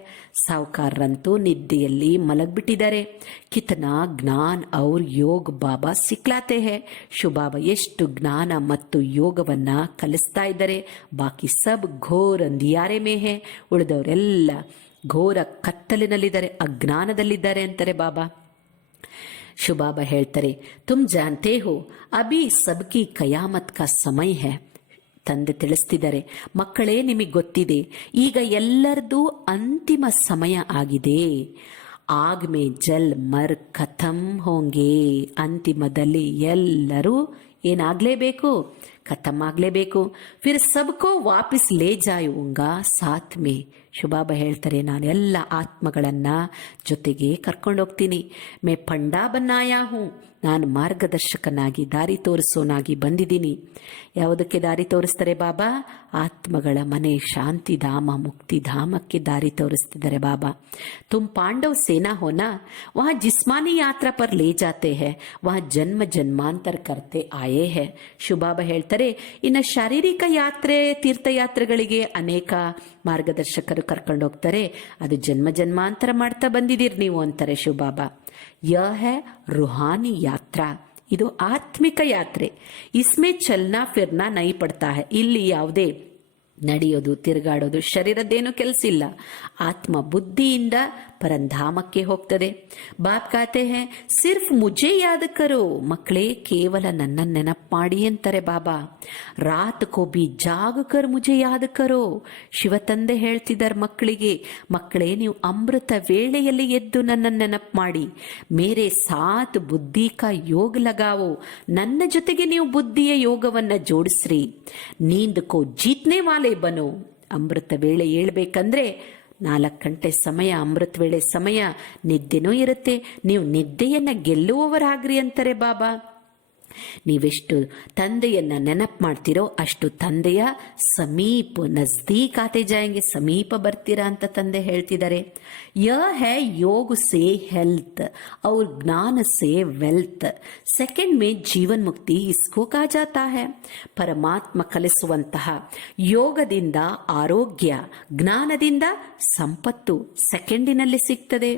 ಸಾಹುಕಾರರಂತೂ ನಿದ್ದೆಯಲ್ಲಿ ಮಲಗ್ಬಿಟ್ಟಿದ್ದಾರೆ. ಕಿತನಾ ಜ್ಞಾನ್ ಔರ್ ಯೋಗ ಬಾಬಾ ಸಿಕ್ಲಾತೆ ಹೇ. ಶಿವಬಾಬಾ ಎಷ್ಟು ಜ್ಞಾನ ಮತ್ತು ಯೋಗವನ್ನ ಕಲಿಸ್ತಾ ಇದ್ದಾರೆ. ಬಾಕಿ ಸಬ್ ಘೋರ್ ಅಂಧಿಯಾರೆ ಮೇ ಹೇ, ಉಳಿದವರೆಲ್ಲ ಘೋರ ಕತ್ತಲಿನಲ್ಲಿದ್ದಾರೆ, ಅಜ್ಞಾನದಲ್ಲಿದ್ದಾರೆ ಅಂತಾರೆ ಬಾಬಾ. ಶಿವಬಾಬಾ ಹೇಳ್ತಾರೆ, ತುಮ್ ಜಾನ್ತೆ ಹೋ ಅಭಿ ಸಬ್ಕಿ ಕಯಾಮತ್ ಕಾ ಸಮಯ ಹೈ. ತಂದೆ ತಿಳಿಸ್ತಿದ್ದಾರೆ, ಮಕ್ಕಳೇ ನಿಮಗೆ ಗೊತ್ತಿದೆ, ಈಗ ಎಲ್ಲರದು ಅಂತಿಮ ಸಮಯ ಆಗಿದೆ. ಆಗ್ ಮೇ ಜಲ್ ಮರ್ ಖತಮ್ ಹೋಂಗೆ. ಅಂತಿಮದಲ್ಲಿ ಎಲ್ಲರೂ ಏನಾಗಲೇಬೇಕು, ಖತಮ್ ಆಗಲೇಬೇಕು. ಫಿರ್ ಸಬ್ಕೋ ವಾಪಸ್ ಲೇ ಜಾಯೂಂಗಾ ಸಾಥ್ ಮೇ. ಶುಭಾಬ ಹೇಳ್ತಾರೆ, ನಾನು ಎಲ್ಲ ಆತ್ಮಗಳನ್ನ ಜೊತೆಗೆ ಕರ್ಕೊಂಡೋಗ್ತೀನಿ. ಮೇ ಪಂಡಾ ಬನ್ನಾಯಾ ಹೂಂ, ನಾನು ಮಾರ್ಗದರ್ಶಕನಾಗಿ ದಾರಿ ತೋರಿಸೋನಾಗಿ ಬಂದಿದ್ದೀನಿ. ಯಾವುದಕ್ಕೆ ದಾರಿ ತೋರಿಸ್ತಾರೆ ಬಾಬಾ? ಆತ್ಮಗಳ ಮನೆ, ಶಾಂತಿಧಾಮ, ಮುಕ್ತಿಧಾಮಕ್ಕೆ ದಾರಿ ತೋರಿಸ್ತಿದ್ದಾರೆ ಬಾಬಾ. ತುಮ್ ಪಾಂಡವ್ ಸೇನಾ ಹೋನಾ, ವಹ ಜಿಸ್ಮಾನಿ ಯಾತ್ರಾ ಪರ್ ಲೇ ಜಾತೆ ಹೈ, ವಹ ಜನ್ಮ ಜನ್ಮಾಂತರ ಕರ್ತೆ ಆಯೇ ಹೈ. ಶುಭಾಬ ಹೇಳ್ತಾರೆ, ಇನ್ನು ಶಾರೀರಿಕ ಯಾತ್ರೆ, ತೀರ್ಥಯಾತ್ರೆಗಳಿಗೆ ಅನೇಕ ಮಾರ್ಗದರ್ಶಕರು ಕರ್ಕೊಂಡೋಗ್ತಾರೆ, ಅದು ಜನ್ಮ ಜನ್ಮಾಂತರ ಮಾಡ್ತಾ ಬಂದಿದ್ದೀರಿ ನೀವು ಅಂತಾರೆ ಶುಭಾಬ. ಯಹ ಹೈ ರೂಹಾನಿ ಯಾತ್ರಾ, ಇದು ಆತ್ಮಿಕ ಯಾತ್ರೆ. ಇಸ್ಮೇ ಚಲ್ನಾ ಫಿರ್ನಾ ನೈ ಪಡ್ತಾ ಹೈ, ಇಲ್ಲಿ ಯಾವುದೇ ನಡೆಯೋದು ತಿರುಗಾಡೋದು ಶರೀರದ್ದೇನು ಕೆಲಸ ಇಲ್ಲ. ಆತ್ಮ ಬುದ್ಧಿಯಿಂದ ಪರಂಧಾಮಕ್ಕೆ ಹೋಗ್ತದೆ. ಬಾಪ್ ಕಾತೆ ಹೇ ಸಿರ್ಫ್ ಮುಜೆ ಯಾದ ಕರೋ, ಮಕ್ಕಳೇ ಕೇವಲ ನನ್ನ ನೆನಪು ಮಾಡಿ ಅಂತಾರೆ ಬಾಬಾ. ರಾತ್ ಕೋ ಬಿ ಜಾಗ ಕರ್ ಮುಜೆ ಯಾದ ಕರೋ. ಶಿವತಂದೆ ಹೇಳ್ತಿದ್ದಾರೆ ಮಕ್ಕಳಿಗೆ, ಮಕ್ಕಳೇ ನೀವು ಅಮೃತ ವೇಳೆಯಲ್ಲಿ ಎದ್ದು ನನ್ನ ನೆನಪು ಮಾಡಿ. ಮೇರೆ ಸಾತ್ ಬುದ್ಧಿ ಕಾ ಯೋಗ ಲಗಾವೋ, ನನ್ನ ಜೊತೆಗೆ ನೀವು ಬುದ್ಧಿಯ ಯೋಗವನ್ನ ಜೋಡಿಸ್ರಿ. ನೀಂದ್ ಕೋ ಜೀತ್ನೆ ವಾಲೆ ಬನೋ. ಅಮೃತ ವೇಳೆ ಹೇಳ್ಬೇಕಂದ್ರೆ 4 ಗಂಟೆ ಸಮಯ, ಅಮೃತ ವೇಳೆ ಸಮಯ, ನಿದ್ದೆನೂ ಇರುತ್ತೆ. ನೀವು ನಿದ್ದೆಯನ್ನ ಗೆಲ್ಲುವವರಾಗ್ರಿ ಅಂತಾರೆ ಬಾಬಾ. ನೀವೆಷ್ಟು ತಂದೆಯನ್ನ ನೆನಪು ಮಾಡ್ತೀರೋ ಅಷ್ಟು ತಂದೆಯ ಸಮೀಪ, ನಜ್ದೀಕ್ ಆತೆ ಜಾಯಂಗೆ, ಸಮೀಪ ಬರ್ತೀರಾ ಅಂತ ತಂದೆ ಹೇಳ್ತಿದ್ದಾರೆ. ಯ ಹೈ ಯೋಗ ಸೇ ಹೆಲ್ತ್ और ज्ञान से वेल्थ. ಸೆಕೆಂಡ್ ಮೇ ಜೀವನ್ ಮುಕ್ತಿ ಇಸ್ಕೋ ಕಾ ಜಾತಾ ಹೈ. ಪರಮಾತ್ಮ ಕಲಿಸುವಂತಹ ಯೋಗದಿಂದ ಆರೋಗ್ಯ, ಜ್ಞಾನದಿಂದ ಸಂಪತ್ತು ಸೆಕೆಂಡಿನಲ್ಲಿ ಸಿಗ್ತದೆ.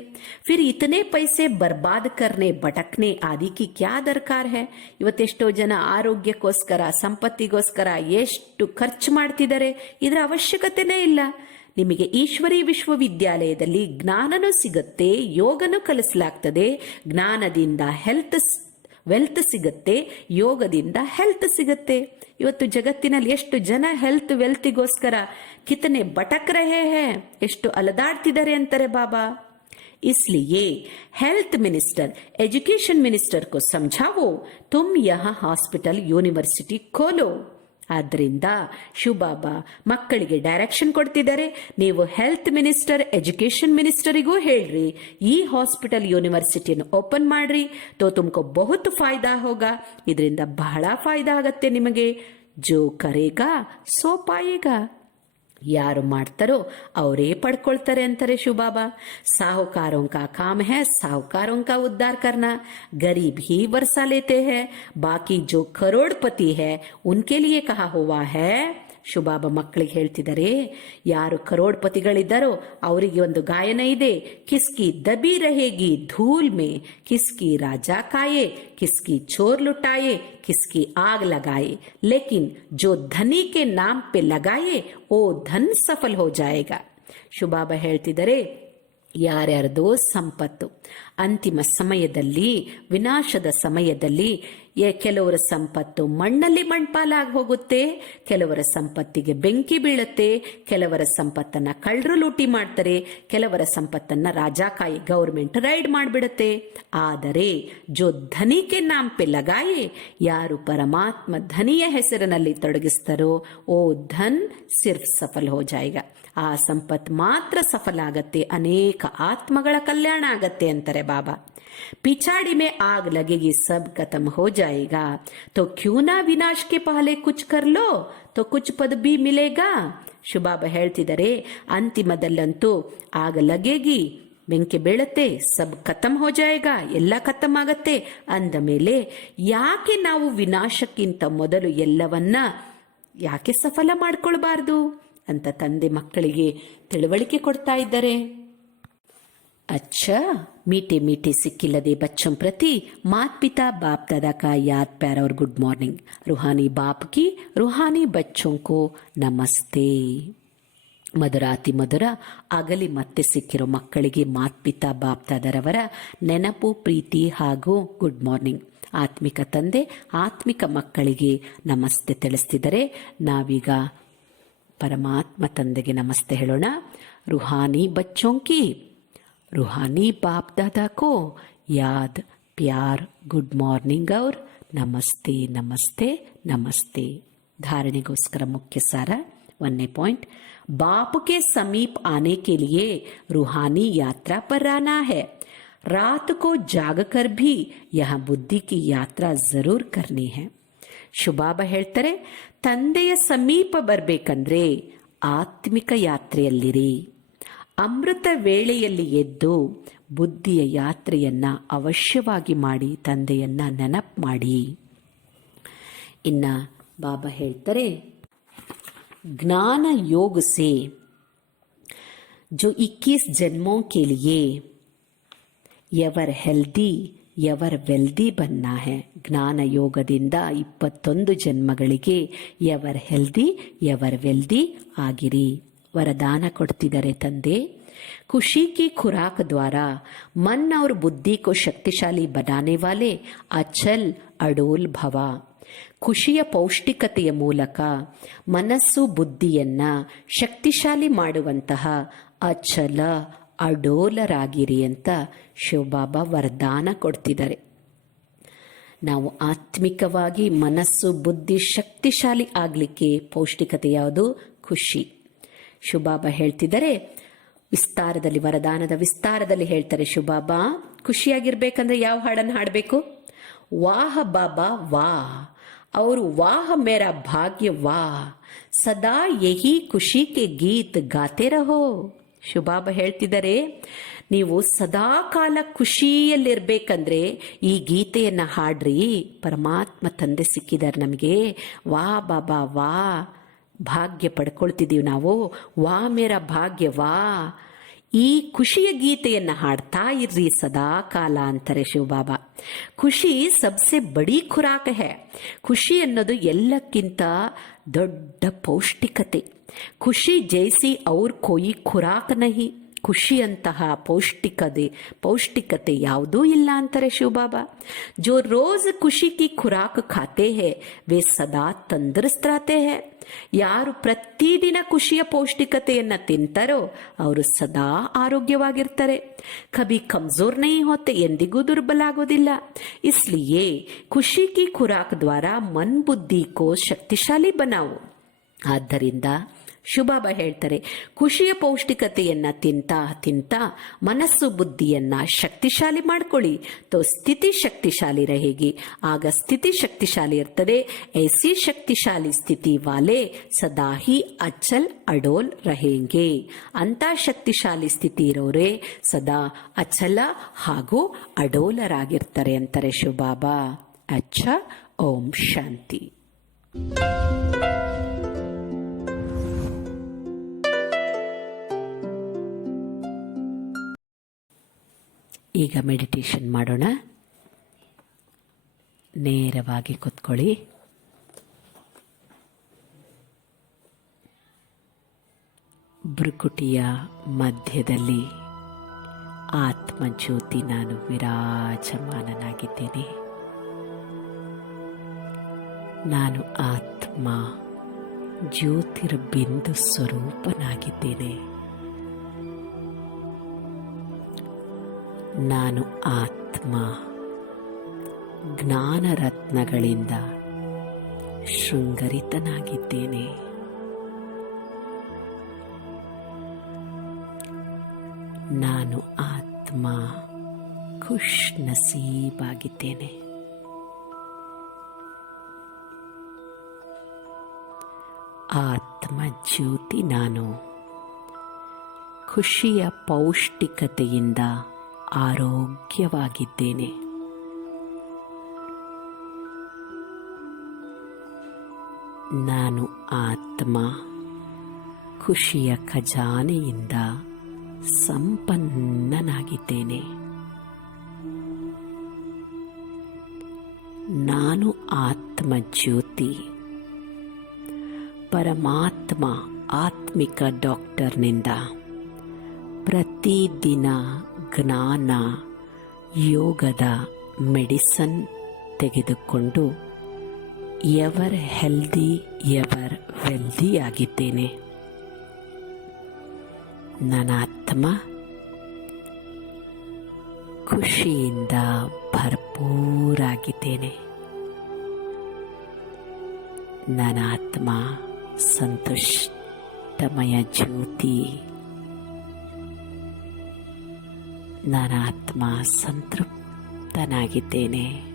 ಫಿರ್ ಇತನೆ ಪೈಸೆ ಬರ್ಬಾದ್ ಕರ್ನೆ ಭಟಕ್ನೆ ಆದಿ ಕಿ ಕ್ಯಾ ದರ್ಕಾರ ಹೈ. ಇವತ್ತೆಷ್ಟೋ ಜನ ಆರೋಗ್ಯಕ್ಕೋಸ್ಕರ, ಸಂಪತ್ತಿಗೋಸ್ಕರ ಎಷ್ಟು ಖರ್ಚು ಮಾಡ್ತಿದ್ದಾರೆ, ಇದರ ಅವಶ್ಯಕತೆನೇ ಇಲ್ಲ. ನಿಮಗೆ ಈಶ್ವರಿ ವಿಶ್ವವಿದ್ಯಾಲಯದಲ್ಲಿ ಜ್ಞಾನನೂ ಸಿಗುತ್ತೆ, ಯೋಗನೂ ಕಲಿಸಲಾಗ್ತದೆ. ಜ್ಞಾನದಿಂದ ವೆಲ್ತ್ ಸಿಗುತ್ತೆ, ಯೋಗದಿಂದ ಹೆಲ್ತ್ ಸಿಗುತ್ತೆ. ಇವತ್ತು ಜಗತ್ತಿನಲ್ಲಿ ಎಷ್ಟು ಜನ ಹೆಲ್ತ್ ವೆಲ್ತಿಗೋಸ್ಕರ ಕಿತನೆ ಭಟಕ್ ರಹೇ ಹೈ, ಎಷ್ಟು ಅಲದಾಡ್ತಿದ್ದಾರೆ ಅಂತಾರೆ ಬಾಬಾ. इसलिए हेल्थ मिनिस्टर, एजुकेशन मिनिस्टर को समझाओ, तुम यहाँ हॉस्पिटल यूनिवर्सिटी खोलो. ಆದ್ದರಿಂದ ಶಿವಬಾಬಾ ಮಕ್ಕಳಿಗೆ ಡೈರೆಕ್ಷನ್ ಕೊಡ್ತಿದ್ದಾರೆ. ನೀವು ಹೆಲ್ತ್ ಮಿನಿಸ್ಟರ್, ಎಜುಕೇಶನ್ ಮಿನಿಸ್ಟರಿಗೂ ಹೇಳ್ರಿ, ಈ ಹಾಸ್ಪಿಟಲ್ ಯೂನಿವರ್ಸಿಟಿಯನ್ನು ಓಪನ್ ಮಾಡ್ರಿ. ತೋ ತುಮಕೋ ಬಹುತ್ ಫಾಯ್ದಾ ಹೋಗಾ, ಇದರಿಂದ ಬಹಳ ಫಾಯ್ದಾ ಆಗತ್ತೆ ನಿಮಗೆ. ಜೋ ಕರೇಗಾ ಸೋ ಪಾಯೇಗಾ, ಯಾರು ಮಾಡ್ತಾರೋ ಅವರೇ ಪಡ್ಕೊಳ್ತಾರೆ ಅಂತಾರೆ ಶಿವಬಾಬಾ. ಸಾಹುಕಾರೋं का काम है साहूकारों का उद्धार करना, गरीब ही वर्षा लेते हैं, बाकी जो करोड़पति है उनके लिए कहा हुआ है. ಶಿವಬಾಬಾ ಮಕ್ಕಳಿಗೆ ಹೇಳ್ತಿದ್ದಾರೆ, ಯಾರು ಕರೋಡ್ಪತಿಗಳಿದ್ದಾರೋ ಅವರಿಗೆ ಒಂದು ಗಾಯನ ಇದೆ. ಕಿಸ್ಕಿ ದಬಿ रहेगी धूल में, किसकी राजा खाए, किसकी चोर लुटाए, किसकी आग लगाए, लेकिन जो धनी के नाम पे लगाए वो धन सफल हो जाएगा. ಶಿವಬಾಬಾ ಹೇಳ್ತಿದ್ದಾರೆ, ಯಾರ್ಯಾರ್ದೋ ಸಂಪತ್ತು ಅಂತಿಮ ಸಮಯದಲ್ಲಿ, ವಿನಾಶದ ಸಮಯದಲ್ಲಿ ಕೆಲವರ ಸಂಪತ್ತು ಮಣ್ಣಲ್ಲಿ ಮಣ್ಪಾಲಾಗಿ ಹೋಗುತ್ತೆ, ಕೆಲವರ ಸಂಪತ್ತಿಗೆ ಬೆಂಕಿ ಬೀಳುತ್ತೆ, ಕೆಲವರ ಸಂಪತ್ತನ್ನ ಕಳ್ಳರು ಲೂಟಿ ಮಾಡ್ತಾರೆ, ಕೆಲವರ ಸಂಪತ್ತನ್ನ ರಾಜಾಕಾಯಿ ಗೌರ್ಮೆಂಟ್ ರೈಡ್ ಮಾಡಿಬಿಡುತ್ತೆ. ಆದರೆ ಜೋ ಧನಿಕೆ ನಾಮ್ ಪೆ ಲಗಾಯೆ, ಯಾರು ಪರಮಾತ್ಮ ಧನಿಯ ಹೆಸರಿನಲ್ಲಿ ತೊಡಗಿಸ್ತಾರೋ ಓ ಧನ್ ಸಿರ್ಫ್ ಸಫಲ್ ಹೋ ಜಾಯೇಗಾ, ಆ ಸಂಪತ್ತು ಮಾತ್ರ ಸಫಲ ಆಗತ್ತೆ, ಅನೇಕ ಆತ್ಮಗಳ ಕಲ್ಯಾಣ ಆಗತ್ತೆ ಅಂತಾರೆ ಬಾಬಾ. पिछाड़ी में आग लगेगी सब खत्म हो जाएगा, तो क्यों ना विनाश के पहले कुछ कर लो तो कुछ पद भी मिलेगा. ಶಿವಬಾಬಾ ಹೇಳ್ತಿದ್ದಾರೆ, ಅಂತಿಮದಲ್ಲಂತೂ ಆಗ ಲಗೇಗಿ, ಬೆಂಕಿ ಬೀಳುತ್ತೆ, ಸಬ್ ಖತಮ್ ಹೋ ಜಾಯೇಗಾ, ಎಲ್ಲ ಖತಮ್ ಆಗತ್ತೆ. ಅಂದ ಮೇಲೆ ಯಾಕೆ ನಾವು ವಿನಾಶಕ್ಕಿಂತ ಮೊದಲು ಎಲ್ಲವನ್ನ ಯಾಕೆ ಸಫಲ ಮಾಡ್ಕೊಳ್ಬಾರ್ದು ಅಂತ ತಂದೆ ಮಕ್ಕಳಿಗೆ ತಿಳುವಳಿಕೆ ಕೊಡ್ತಾ ಇದ್ದಾರೆ. अच्छा मीठे मीठे सिक्किलदे बच्चों प्रति माता पिता बाप दादा का याद प्यार और गुड मॉर्निंग. रूहानी बाप की रूहानी बच्चों को नमस्ते. ಮಧುರಾತಿ ಮಧುರ ಆಗಲಿ ಮತ್ತೆ ಸಿಕ್ಕಿರೋ ಮಕ್ಕಳಿಗೆ ಮಾತ್ಪಿತಾ ಬಾಪ್ದಾದರವರ ನೆನಪು, ಪ್ರೀತಿ ಹಾಗೂ ಗುಡ್ ಮಾರ್ನಿಂಗ್. ಆತ್ಮಿಕ ತಂದೆ ಆತ್ಮಿಕ ಮಕ್ಕಳಿಗೆ ನಮಸ್ತೆ ತಿಳಿಸ್ತಿದ್ದಾರೆ. ನಾವೀಗ ಪರಮಾತ್ಮ ತಂದೆಗೆ ನಮಸ್ತೆ ಹೇಳೋಣ. ರೂಹಾನಿ ಬಚ್ಚೋಂಕಿ रूहानी बाप दादा को याद, प्यार, गुड मॉर्निंग और ನಮಸ್ತೆ ನಮಸ್ತೆ ನಮಸ್ತೆ. धारणेಗೋस्कर मुख्य सारा 1 पॉइंट. बाप के समीप आने के लिए रूहानी यात्रा पर आना है. रात को जागकर भी यह बुद्धि की यात्रा जरूर करनी है. ಶುಭಾಬ ಹೇಳ್ತಾರೆ, ತಂದೆಯ ಸಮೀಪ ಬರಬೇಕಂದ್ರೆ ಆತ್ಮಿಕ ಯಾತ್ರೆಯಲ್ಲಿರಿ. ಅಮೃತ ವೇಳೆಯಲ್ಲಿ ಎದ್ದು ಬುದ್ಧಿಯ ಯಾತ್ರೆಯನ್ನ ಅವಶ್ಯವಾಗಿ ಮಾಡಿ ತಂದೆಯನ್ನ ನೆನಪು ಮಾಡಿ. ಇನ್ನ ಬಾಬಾ ಹೇಳ್ತಾರೆ, ज्ञान योग से जो 21 जन्मों के लिए एवर हेल्दी ಎವರ್ ವೆಲ್ದಿ ಬನ್ನ ಹೇ. ಜ್ಞಾನ ಯೋಗದಿಂದ 21 ಜನ್ಮಗಳಿಗೆ ಎವರ್ ಹೆಲ್ದಿ ಎವರ್ ವೆಲ್ದಿ ಆಗಿರಿ. वरदान ಕೊಡ್ತಿದ್ದಾರೆ ತಂದೆ. खुशी की खुराक द्वारा मन और बुद्धि को शक्तिशाली बनाने वाले अचल अडोल भव. ಖುಷಿಯ ಪೌಷ್ಟಿಕತೆಯ ಮೂಲಕ ಮನಸ್ಸು ಬುದ್ಧಿಯನ್ನ ಶಕ್ತಿಶಾಲಿ ಮಾಡುವಂತಹ ಅಚಲ ಅಡೋಲರಾಗಿರಿ ಅಂತ ಶಿವಬಾಬಾ ವರದಾನ ಕೊಡ್ತಿದ್ದಾರೆ. ನಾವು ಆತ್ಮಿಕವಾಗಿ ಮನಸ್ಸು ಬುದ್ಧಿ ಶಕ್ತಿಶಾಲಿ ಆಗಲಿಕ್ಕೆ ಪೌಷ್ಟಿಕತೆ ಯಾವುದು? ಖುಷಿ. ಶಿವಬಾಬಾ ಹೇಳ್ತಿದ್ದಾರೆ ವಿಸ್ತಾರದಲ್ಲಿ, ವರದಾನದ ವಿಸ್ತಾರದಲ್ಲಿ ಹೇಳ್ತಾರೆ ಶಿವಬಾಬಾ, ಖುಷಿಯಾಗಿರ್ಬೇಕಂದ್ರೆ ಯಾವ ಹಾಡನ್ನು ಹಾಡಬೇಕು? ವಾಹ ಬಾಬಾ ವಾಹ್, ಅವರು ವಾಹ ಮೇರಾ ಭಾಗ್ಯ ವಾಹ್, ಸದಾ ಯಹಿ ಖುಷಿ ಕೆ ಗೀತ್ ಗಾತೆ ರಹೋ. ಶುಭಾಬ ಹೇಳ್ತಿದ್ದಾರೆ, ನೀವು ಸದಾ ಕಾಲ ಖುಷಿಯಲ್ಲಿರ್ಬೇಕಂದ್ರೆ ಈ ಗೀತೆಯನ್ನ ಹಾಡ್ರಿ. ಪರಮಾತ್ಮ ತಂದೆ ಸಿಕ್ಕಿದ್ದಾರೆ ನಮಗೆ. ವಾ ಬಾಬಾ ವಾ, ಭಾಗ್ಯ ಪಡ್ಕೊಳ್ತಿದ್ದೀವಿ ನಾವು. ವಾ ಮೇರಾ ಭಾಗ್ಯ ವಾ. ಈ ಖುಷಿಯ ಗೀತೆಯನ್ನ ಹಾಡ್ತಾ ಇರ್ರಿ ಸದಾ ಕಾಲ ಅಂತಾರೆ ಶಿವಬಾಬಾ. ಖುಷಿ ಸಬ್ಸೆ ಬಡಿ ಖುರಾಕ್ ಹೇ. ಖುಷಿ ಅನ್ನೋದು ಎಲ್ಲಕ್ಕಿಂತ ದೊಡ್ಡ ಪೌಷ್ಟಿಕತೆ. ಖುಷಿ ಜೈಸಿ ಔರ್ ಕೋಯಿ ಖುರಾಕ್ ನಹಿ. ಖುಷಿಯಂತಹ ಪೌಷ್ಟಿಕತೆ ಯಾವುದೂ ಇಲ್ಲ ಅಂತಾರೆ ಶಿವಬಾಬಾ. ಜೋ ರೋಜ್ ಖುಷಿ ಕಿ ಖುರಾಕ್ ಖಾತೆ ಹೇ ವೇ ಸದಾ ತಂದರುಸ್ತ್ ರಹತೆ ಹೇ. ಯಾರು ಪ್ರತಿದಿನ ಖುಷಿಯ ಪೌಷ್ಟಿಕತೆಯನ್ನ ತಿಂತಾರೋ ಅವರು ಸದಾ ಆರೋಗ್ಯವಾಗಿರ್ತಾರೆ. ಕಭಿ ಕಮ್ಜೋರ್ ನಹಿ ಹೋತೆ, ಎಂದಿಗೂ ದುರ್ಬಲ ಆಗೋದಿಲ್ಲ. ಇಸ್ಲಿಯೇ ಖುಷಿ ಕಿ ಖುರಾಕ್ ದ್ವಾರ ಮನ್ ಬುದ್ಧಿ ಕೋ ಶಕ್ತಿಶಾಲಿ ಬನಾವು. ಆದ್ದರಿಂದ ಶುಭಾಬ ಹೇಳ್ತಾರೆ, ಖುಷಿಯ ಪೌಷ್ಟಿಕತೆಯನ್ನ ತಿಂತ ಮನಸ್ಸು ಬುದ್ಧಿಯನ್ನ ಶಕ್ತಿಶಾಲಿ ಮಾಡ್ಕೊಳ್ಳಿ. ತೋ ಸ್ಥಿತಿ ಶಕ್ತಿಶಾಲಿ रहेगी. ಆಗ ಸ್ಥಿತಿ ಶಕ್ತಿಶಾಲಿ ಇರ್ತದೆ. ऐसी ಶಕ್ತಿಶಾಲಿ ಸ್ಥಿತಿ ವಾಲೆ ಸದಾ ಹಿ ಅಚಲ್ ಅಡೋಲ್ रहेंगे. ಅಂತ ಶಕ್ತಿಶಾಲಿ ಸ್ಥಿತಿ ಇರೋರೆ ಸದಾ ಅಚಲ ಹಾಗೂ ಅಡೋಲರಾಗಿರ್ತಾರೆ ಅಂತಾರೆ ಶುಭಾಬಾ. ಅಚ್ಚ, ಓಂ ಶಾಂತಿ. ಈಗ ಮೆಡಿಟೇಷನ್ ಮಾಡೋಣ. ನೇರವಾಗಿ ಕೂತ್ಕೊಳ್ಳಿ. ಭ್ರುಕುಟಿಯ ಮಧ್ಯದಲ್ಲಿ ಆತ್ಮಜ್ಯೋತಿ ನಾನು ವಿರಾಜಮಾನನಾಗಿದ್ದೇನೆ. ನಾನು ಆತ್ಮ ಜ್ಯೋತಿರ್ಬಿಂದು ಸ್ವರೂಪನಾಗಿದ್ದೇನೆ. ನಾನು ಆತ್ಮ ಜ್ಞಾನರತ್ನಗಳಿಂದ ಶೃಂಗರಿತನಾಗಿದ್ದೇನೆ. ನಾನು ಆತ್ಮ ಖುಷ್ ನಸೀಬಾಗಿದ್ದೇನೆ. ಆತ್ಮ ಜ್ಯೋತಿ ನಾನು ಖುಷಿಯ ಪೌಷ್ಟಿಕತೆಯಿಂದ ಆರೋಗ್ಯವಾಗಿದ್ದೇನೆ. ನಾನು ಆತ್ಮ ಖುಷಿಯ ಖಜಾನೆಯಿಂದ ಸಂಪನ್ನನಾಗಿದ್ದೇನೆ. ನಾನು ಆತ್ಮ ಜ್ಯೋತಿ ಪರಮಾತ್ಮ ಆತ್ಮಿಕ ಡಾಕ್ಟರ್ನಿಂದ ಪ್ರತಿದಿನ ಜ್ಞಾನ ಯೋಗದ ಮೆಡಿಸನ್ ತೆಗೆದುಕೊಂಡು ಎವರ್ ಹೆಲ್ದಿ ಎವರ್ ವೆಲ್ದಿ ಆಗಿದ್ದೇನೆ. ನನ್ನ ಆತ್ಮ ಖುಷಿಯಿಂದ ಭರ್ಪೂರಾಗಿದ್ದೇನೆ. ನನ್ನ ಆತ್ಮ ಸಂತುಷ್ಟಮಯ ಜ್ಯೋತಿ. ನನ್ನ ಆತ್ಮ ಸಂತೃಪ್ತನಾಗಿದ್ದೇನೆ.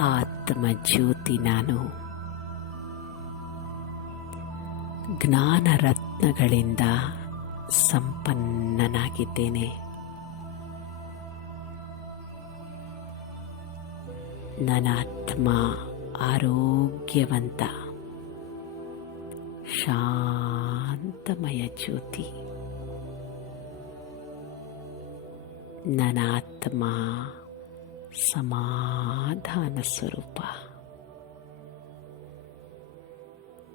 ಆತ್ಮ ಜ್ಯೋತಿ ನಾನು. ಜ್ಞಾನ ರತ್ನಗಳಿಂದ ಸಂಪನ್ನನಾಗಿದ್ದೇನೆ. ನನ್ನ ಆತ್ಮ ಆರೋಗ್ಯವಂತ ಶಾಂತಮಯ ಜ್ಯೋತಿ. ನನ್ನ ಆತ್ಮ ಸಮಾಧಾನ ಸ್ವರೂಪ.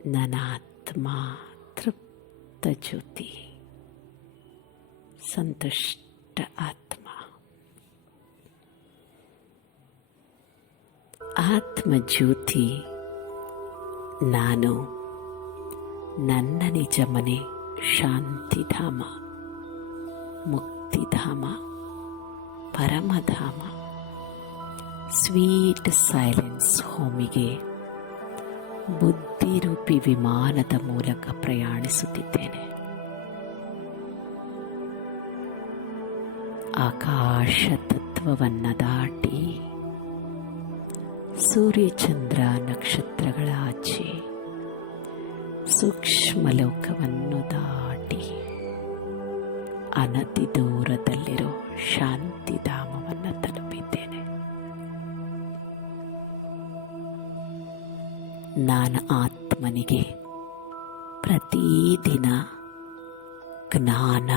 ನನ್ನ ಆತ್ಮ ತೃಪ್ತ ಜ್ಯೋತಿ, ಸಂತುಷ್ಟ ಆತ್ಮ. ಆತ್ಮ ಜ್ಯೋತಿ ನಾನು. ನನ್ನ ನಿಜ ಮನೆ ಶಾಂತಿಧಾಮ, ಮುಕ್ತಿಧಾಮ, ಪರಮಧಾಮ, ಸ್ವೀಟ್ ಸೈಲೆನ್ಸ್ ಹೋಮಿಗೆ ಬುದ್ಧಿರೂಪಿ ವಿಮಾನದ ಮೂಲಕ ಪ್ರಯಾಣಿಸುತ್ತಿದ್ದೇನೆ. ಆಕಾಶ ತತ್ವವನ್ನು ದಾಟಿ ಸೂರ್ಯಚಂದ್ರ ನಕ್ಷತ್ರಗಳ ಆಚೆ ಸೂಕ್ಷ್ಮ ಲೋಕವನ್ನು ದಾಟಿ ಅನತಿ ದೂರದಲ್ಲಿರೋ ಶಾಂತಿಧಾಮವನ್ನು ತಲುಪಿದ್ದೇನೆ. ನಾನು ಆತ್ಮನಿಗೆ ಪ್ರತಿದಿನ ಜ್ಞಾನ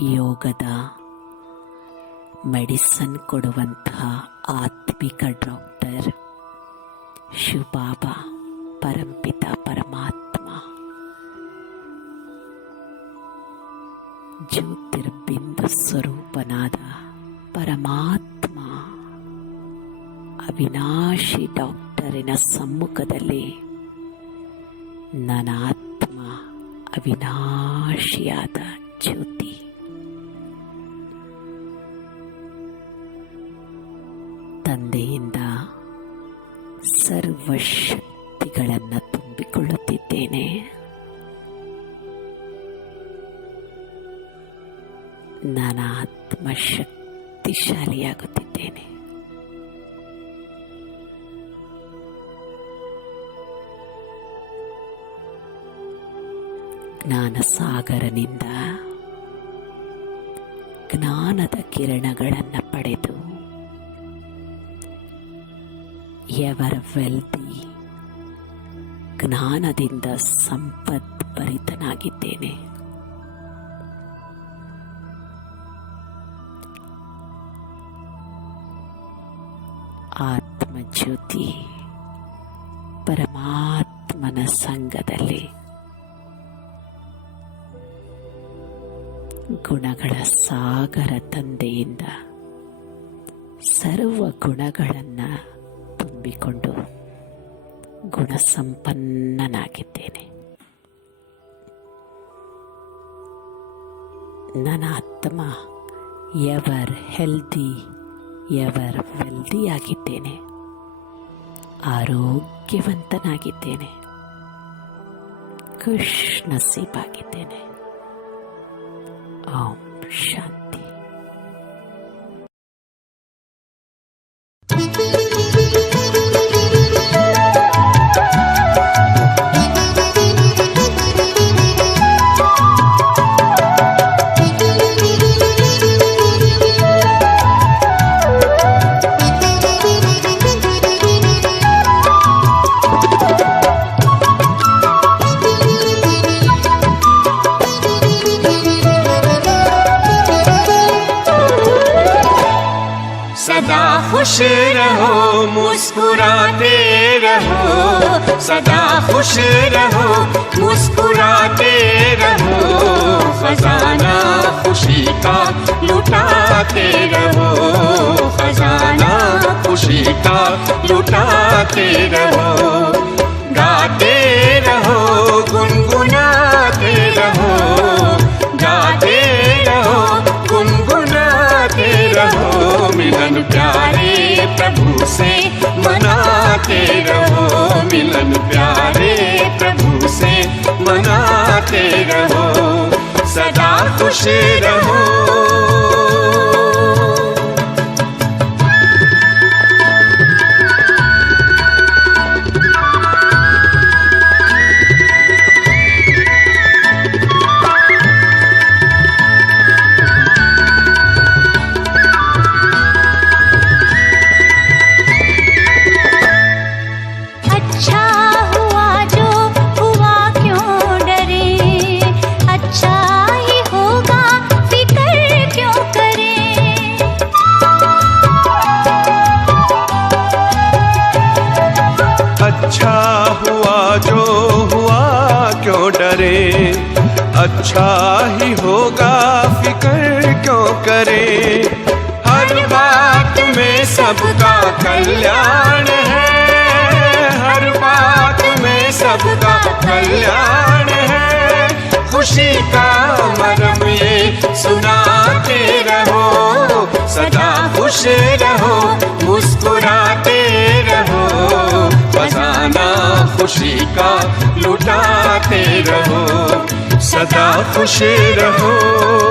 ಯೋಗದ ಮೆಡಿಸನ್ ಕೊಡುವಂತಹ ಆತ್ಮಿಕ ಡಾಕ್ಟರ್ ಶಿವಬಾಬಾ ಪರಂಪಿತ ಪರಮಾತ್ಮ ಜ್ಯೋತಿರ್ಬಿಂದು ಸ್ವರೂಪನಾದ ಪರಮಾತ್ಮ ಅವಿನಾಶಿ ಡಾಕ್ಟರಿನ ಸಮ್ಮುಖದಲ್ಲಿ ನನ್ನ ಆತ್ಮ ಅವಿನಾಶಿಯಾದ ಜ್ಯೋತಿ. ತಂದೆಯಿಂದ ಸರ್ವಶಕ್ತಿಗಳನ್ನು ತುಂಬಿಕೊಳ್ಳುತ್ತಿದ್ದೇನೆ. ನಾನು ಆತ್ಮ ಶಕ್ತಿಶಾಲಿಯಾಗುತ್ತಿದ್ದೇನೆ. ಜ್ಞಾನಸಾಗರನಿಂದ ಜ್ಞಾನದ ಕಿರಣಗಳನ್ನು ಪಡೆದು ಎವರ್ ವೆಲ್ದಿ ಜ್ಞಾನದಿಂದ ಸಂಪದ್ಭರಿತನಾಗಿದ್ದೇನೆ. ಆತ್ಮಜ್ಯೋತಿ ಪರಮಾತ್ಮನ ಸಂಘದಲ್ಲಿ ಗುಣಗಳ ಸಾಗರ ತಂದೆಯಿಂದ ಸರ್ವ ಗುಣಗಳನ್ನು ತುಂಬಿಕೊಂಡು ಗುಣಸಂಪನ್ನನಾಗಿದ್ದೇನೆ. ನನ್ನ ಆತ್ಮ ಎವರ್ ಹೆಲ್ದಿ ಎವರ್ ವೆಲ್ದಿ ಆಗಿದ್ದೇನೆ. ಆರೋಗ್ಯವಂತನಾಗಿದ್ದೇನೆ. ಖುಷ್ ನಸೀಬಾಗಿದ್ದೇನೆ. ಓಂ ಶಾಂತಿ. खुश रहो मुस्कुराते रहो, सदा खुश रहो मुस्कुराते रहो, खजाना खुशी का लुटाते रहो, खजाना खुशी का लुटाते रहो, गाते रहो गुनगुनाते रहो, गाते खुश रहो। अच्छा हुआ जो हुआ क्यों डरे, अच्छा ही होगा फिक्र क्यों करे। हर बात में सबका कल्याण है, हर बात में सबका कल्याण है। खुशी का मरम ये सुनाते रहो, सदा खुश रहो, मुस्कुराते रहो। खजाना खुशी का लुटाते रहो, सदा खुश रहो।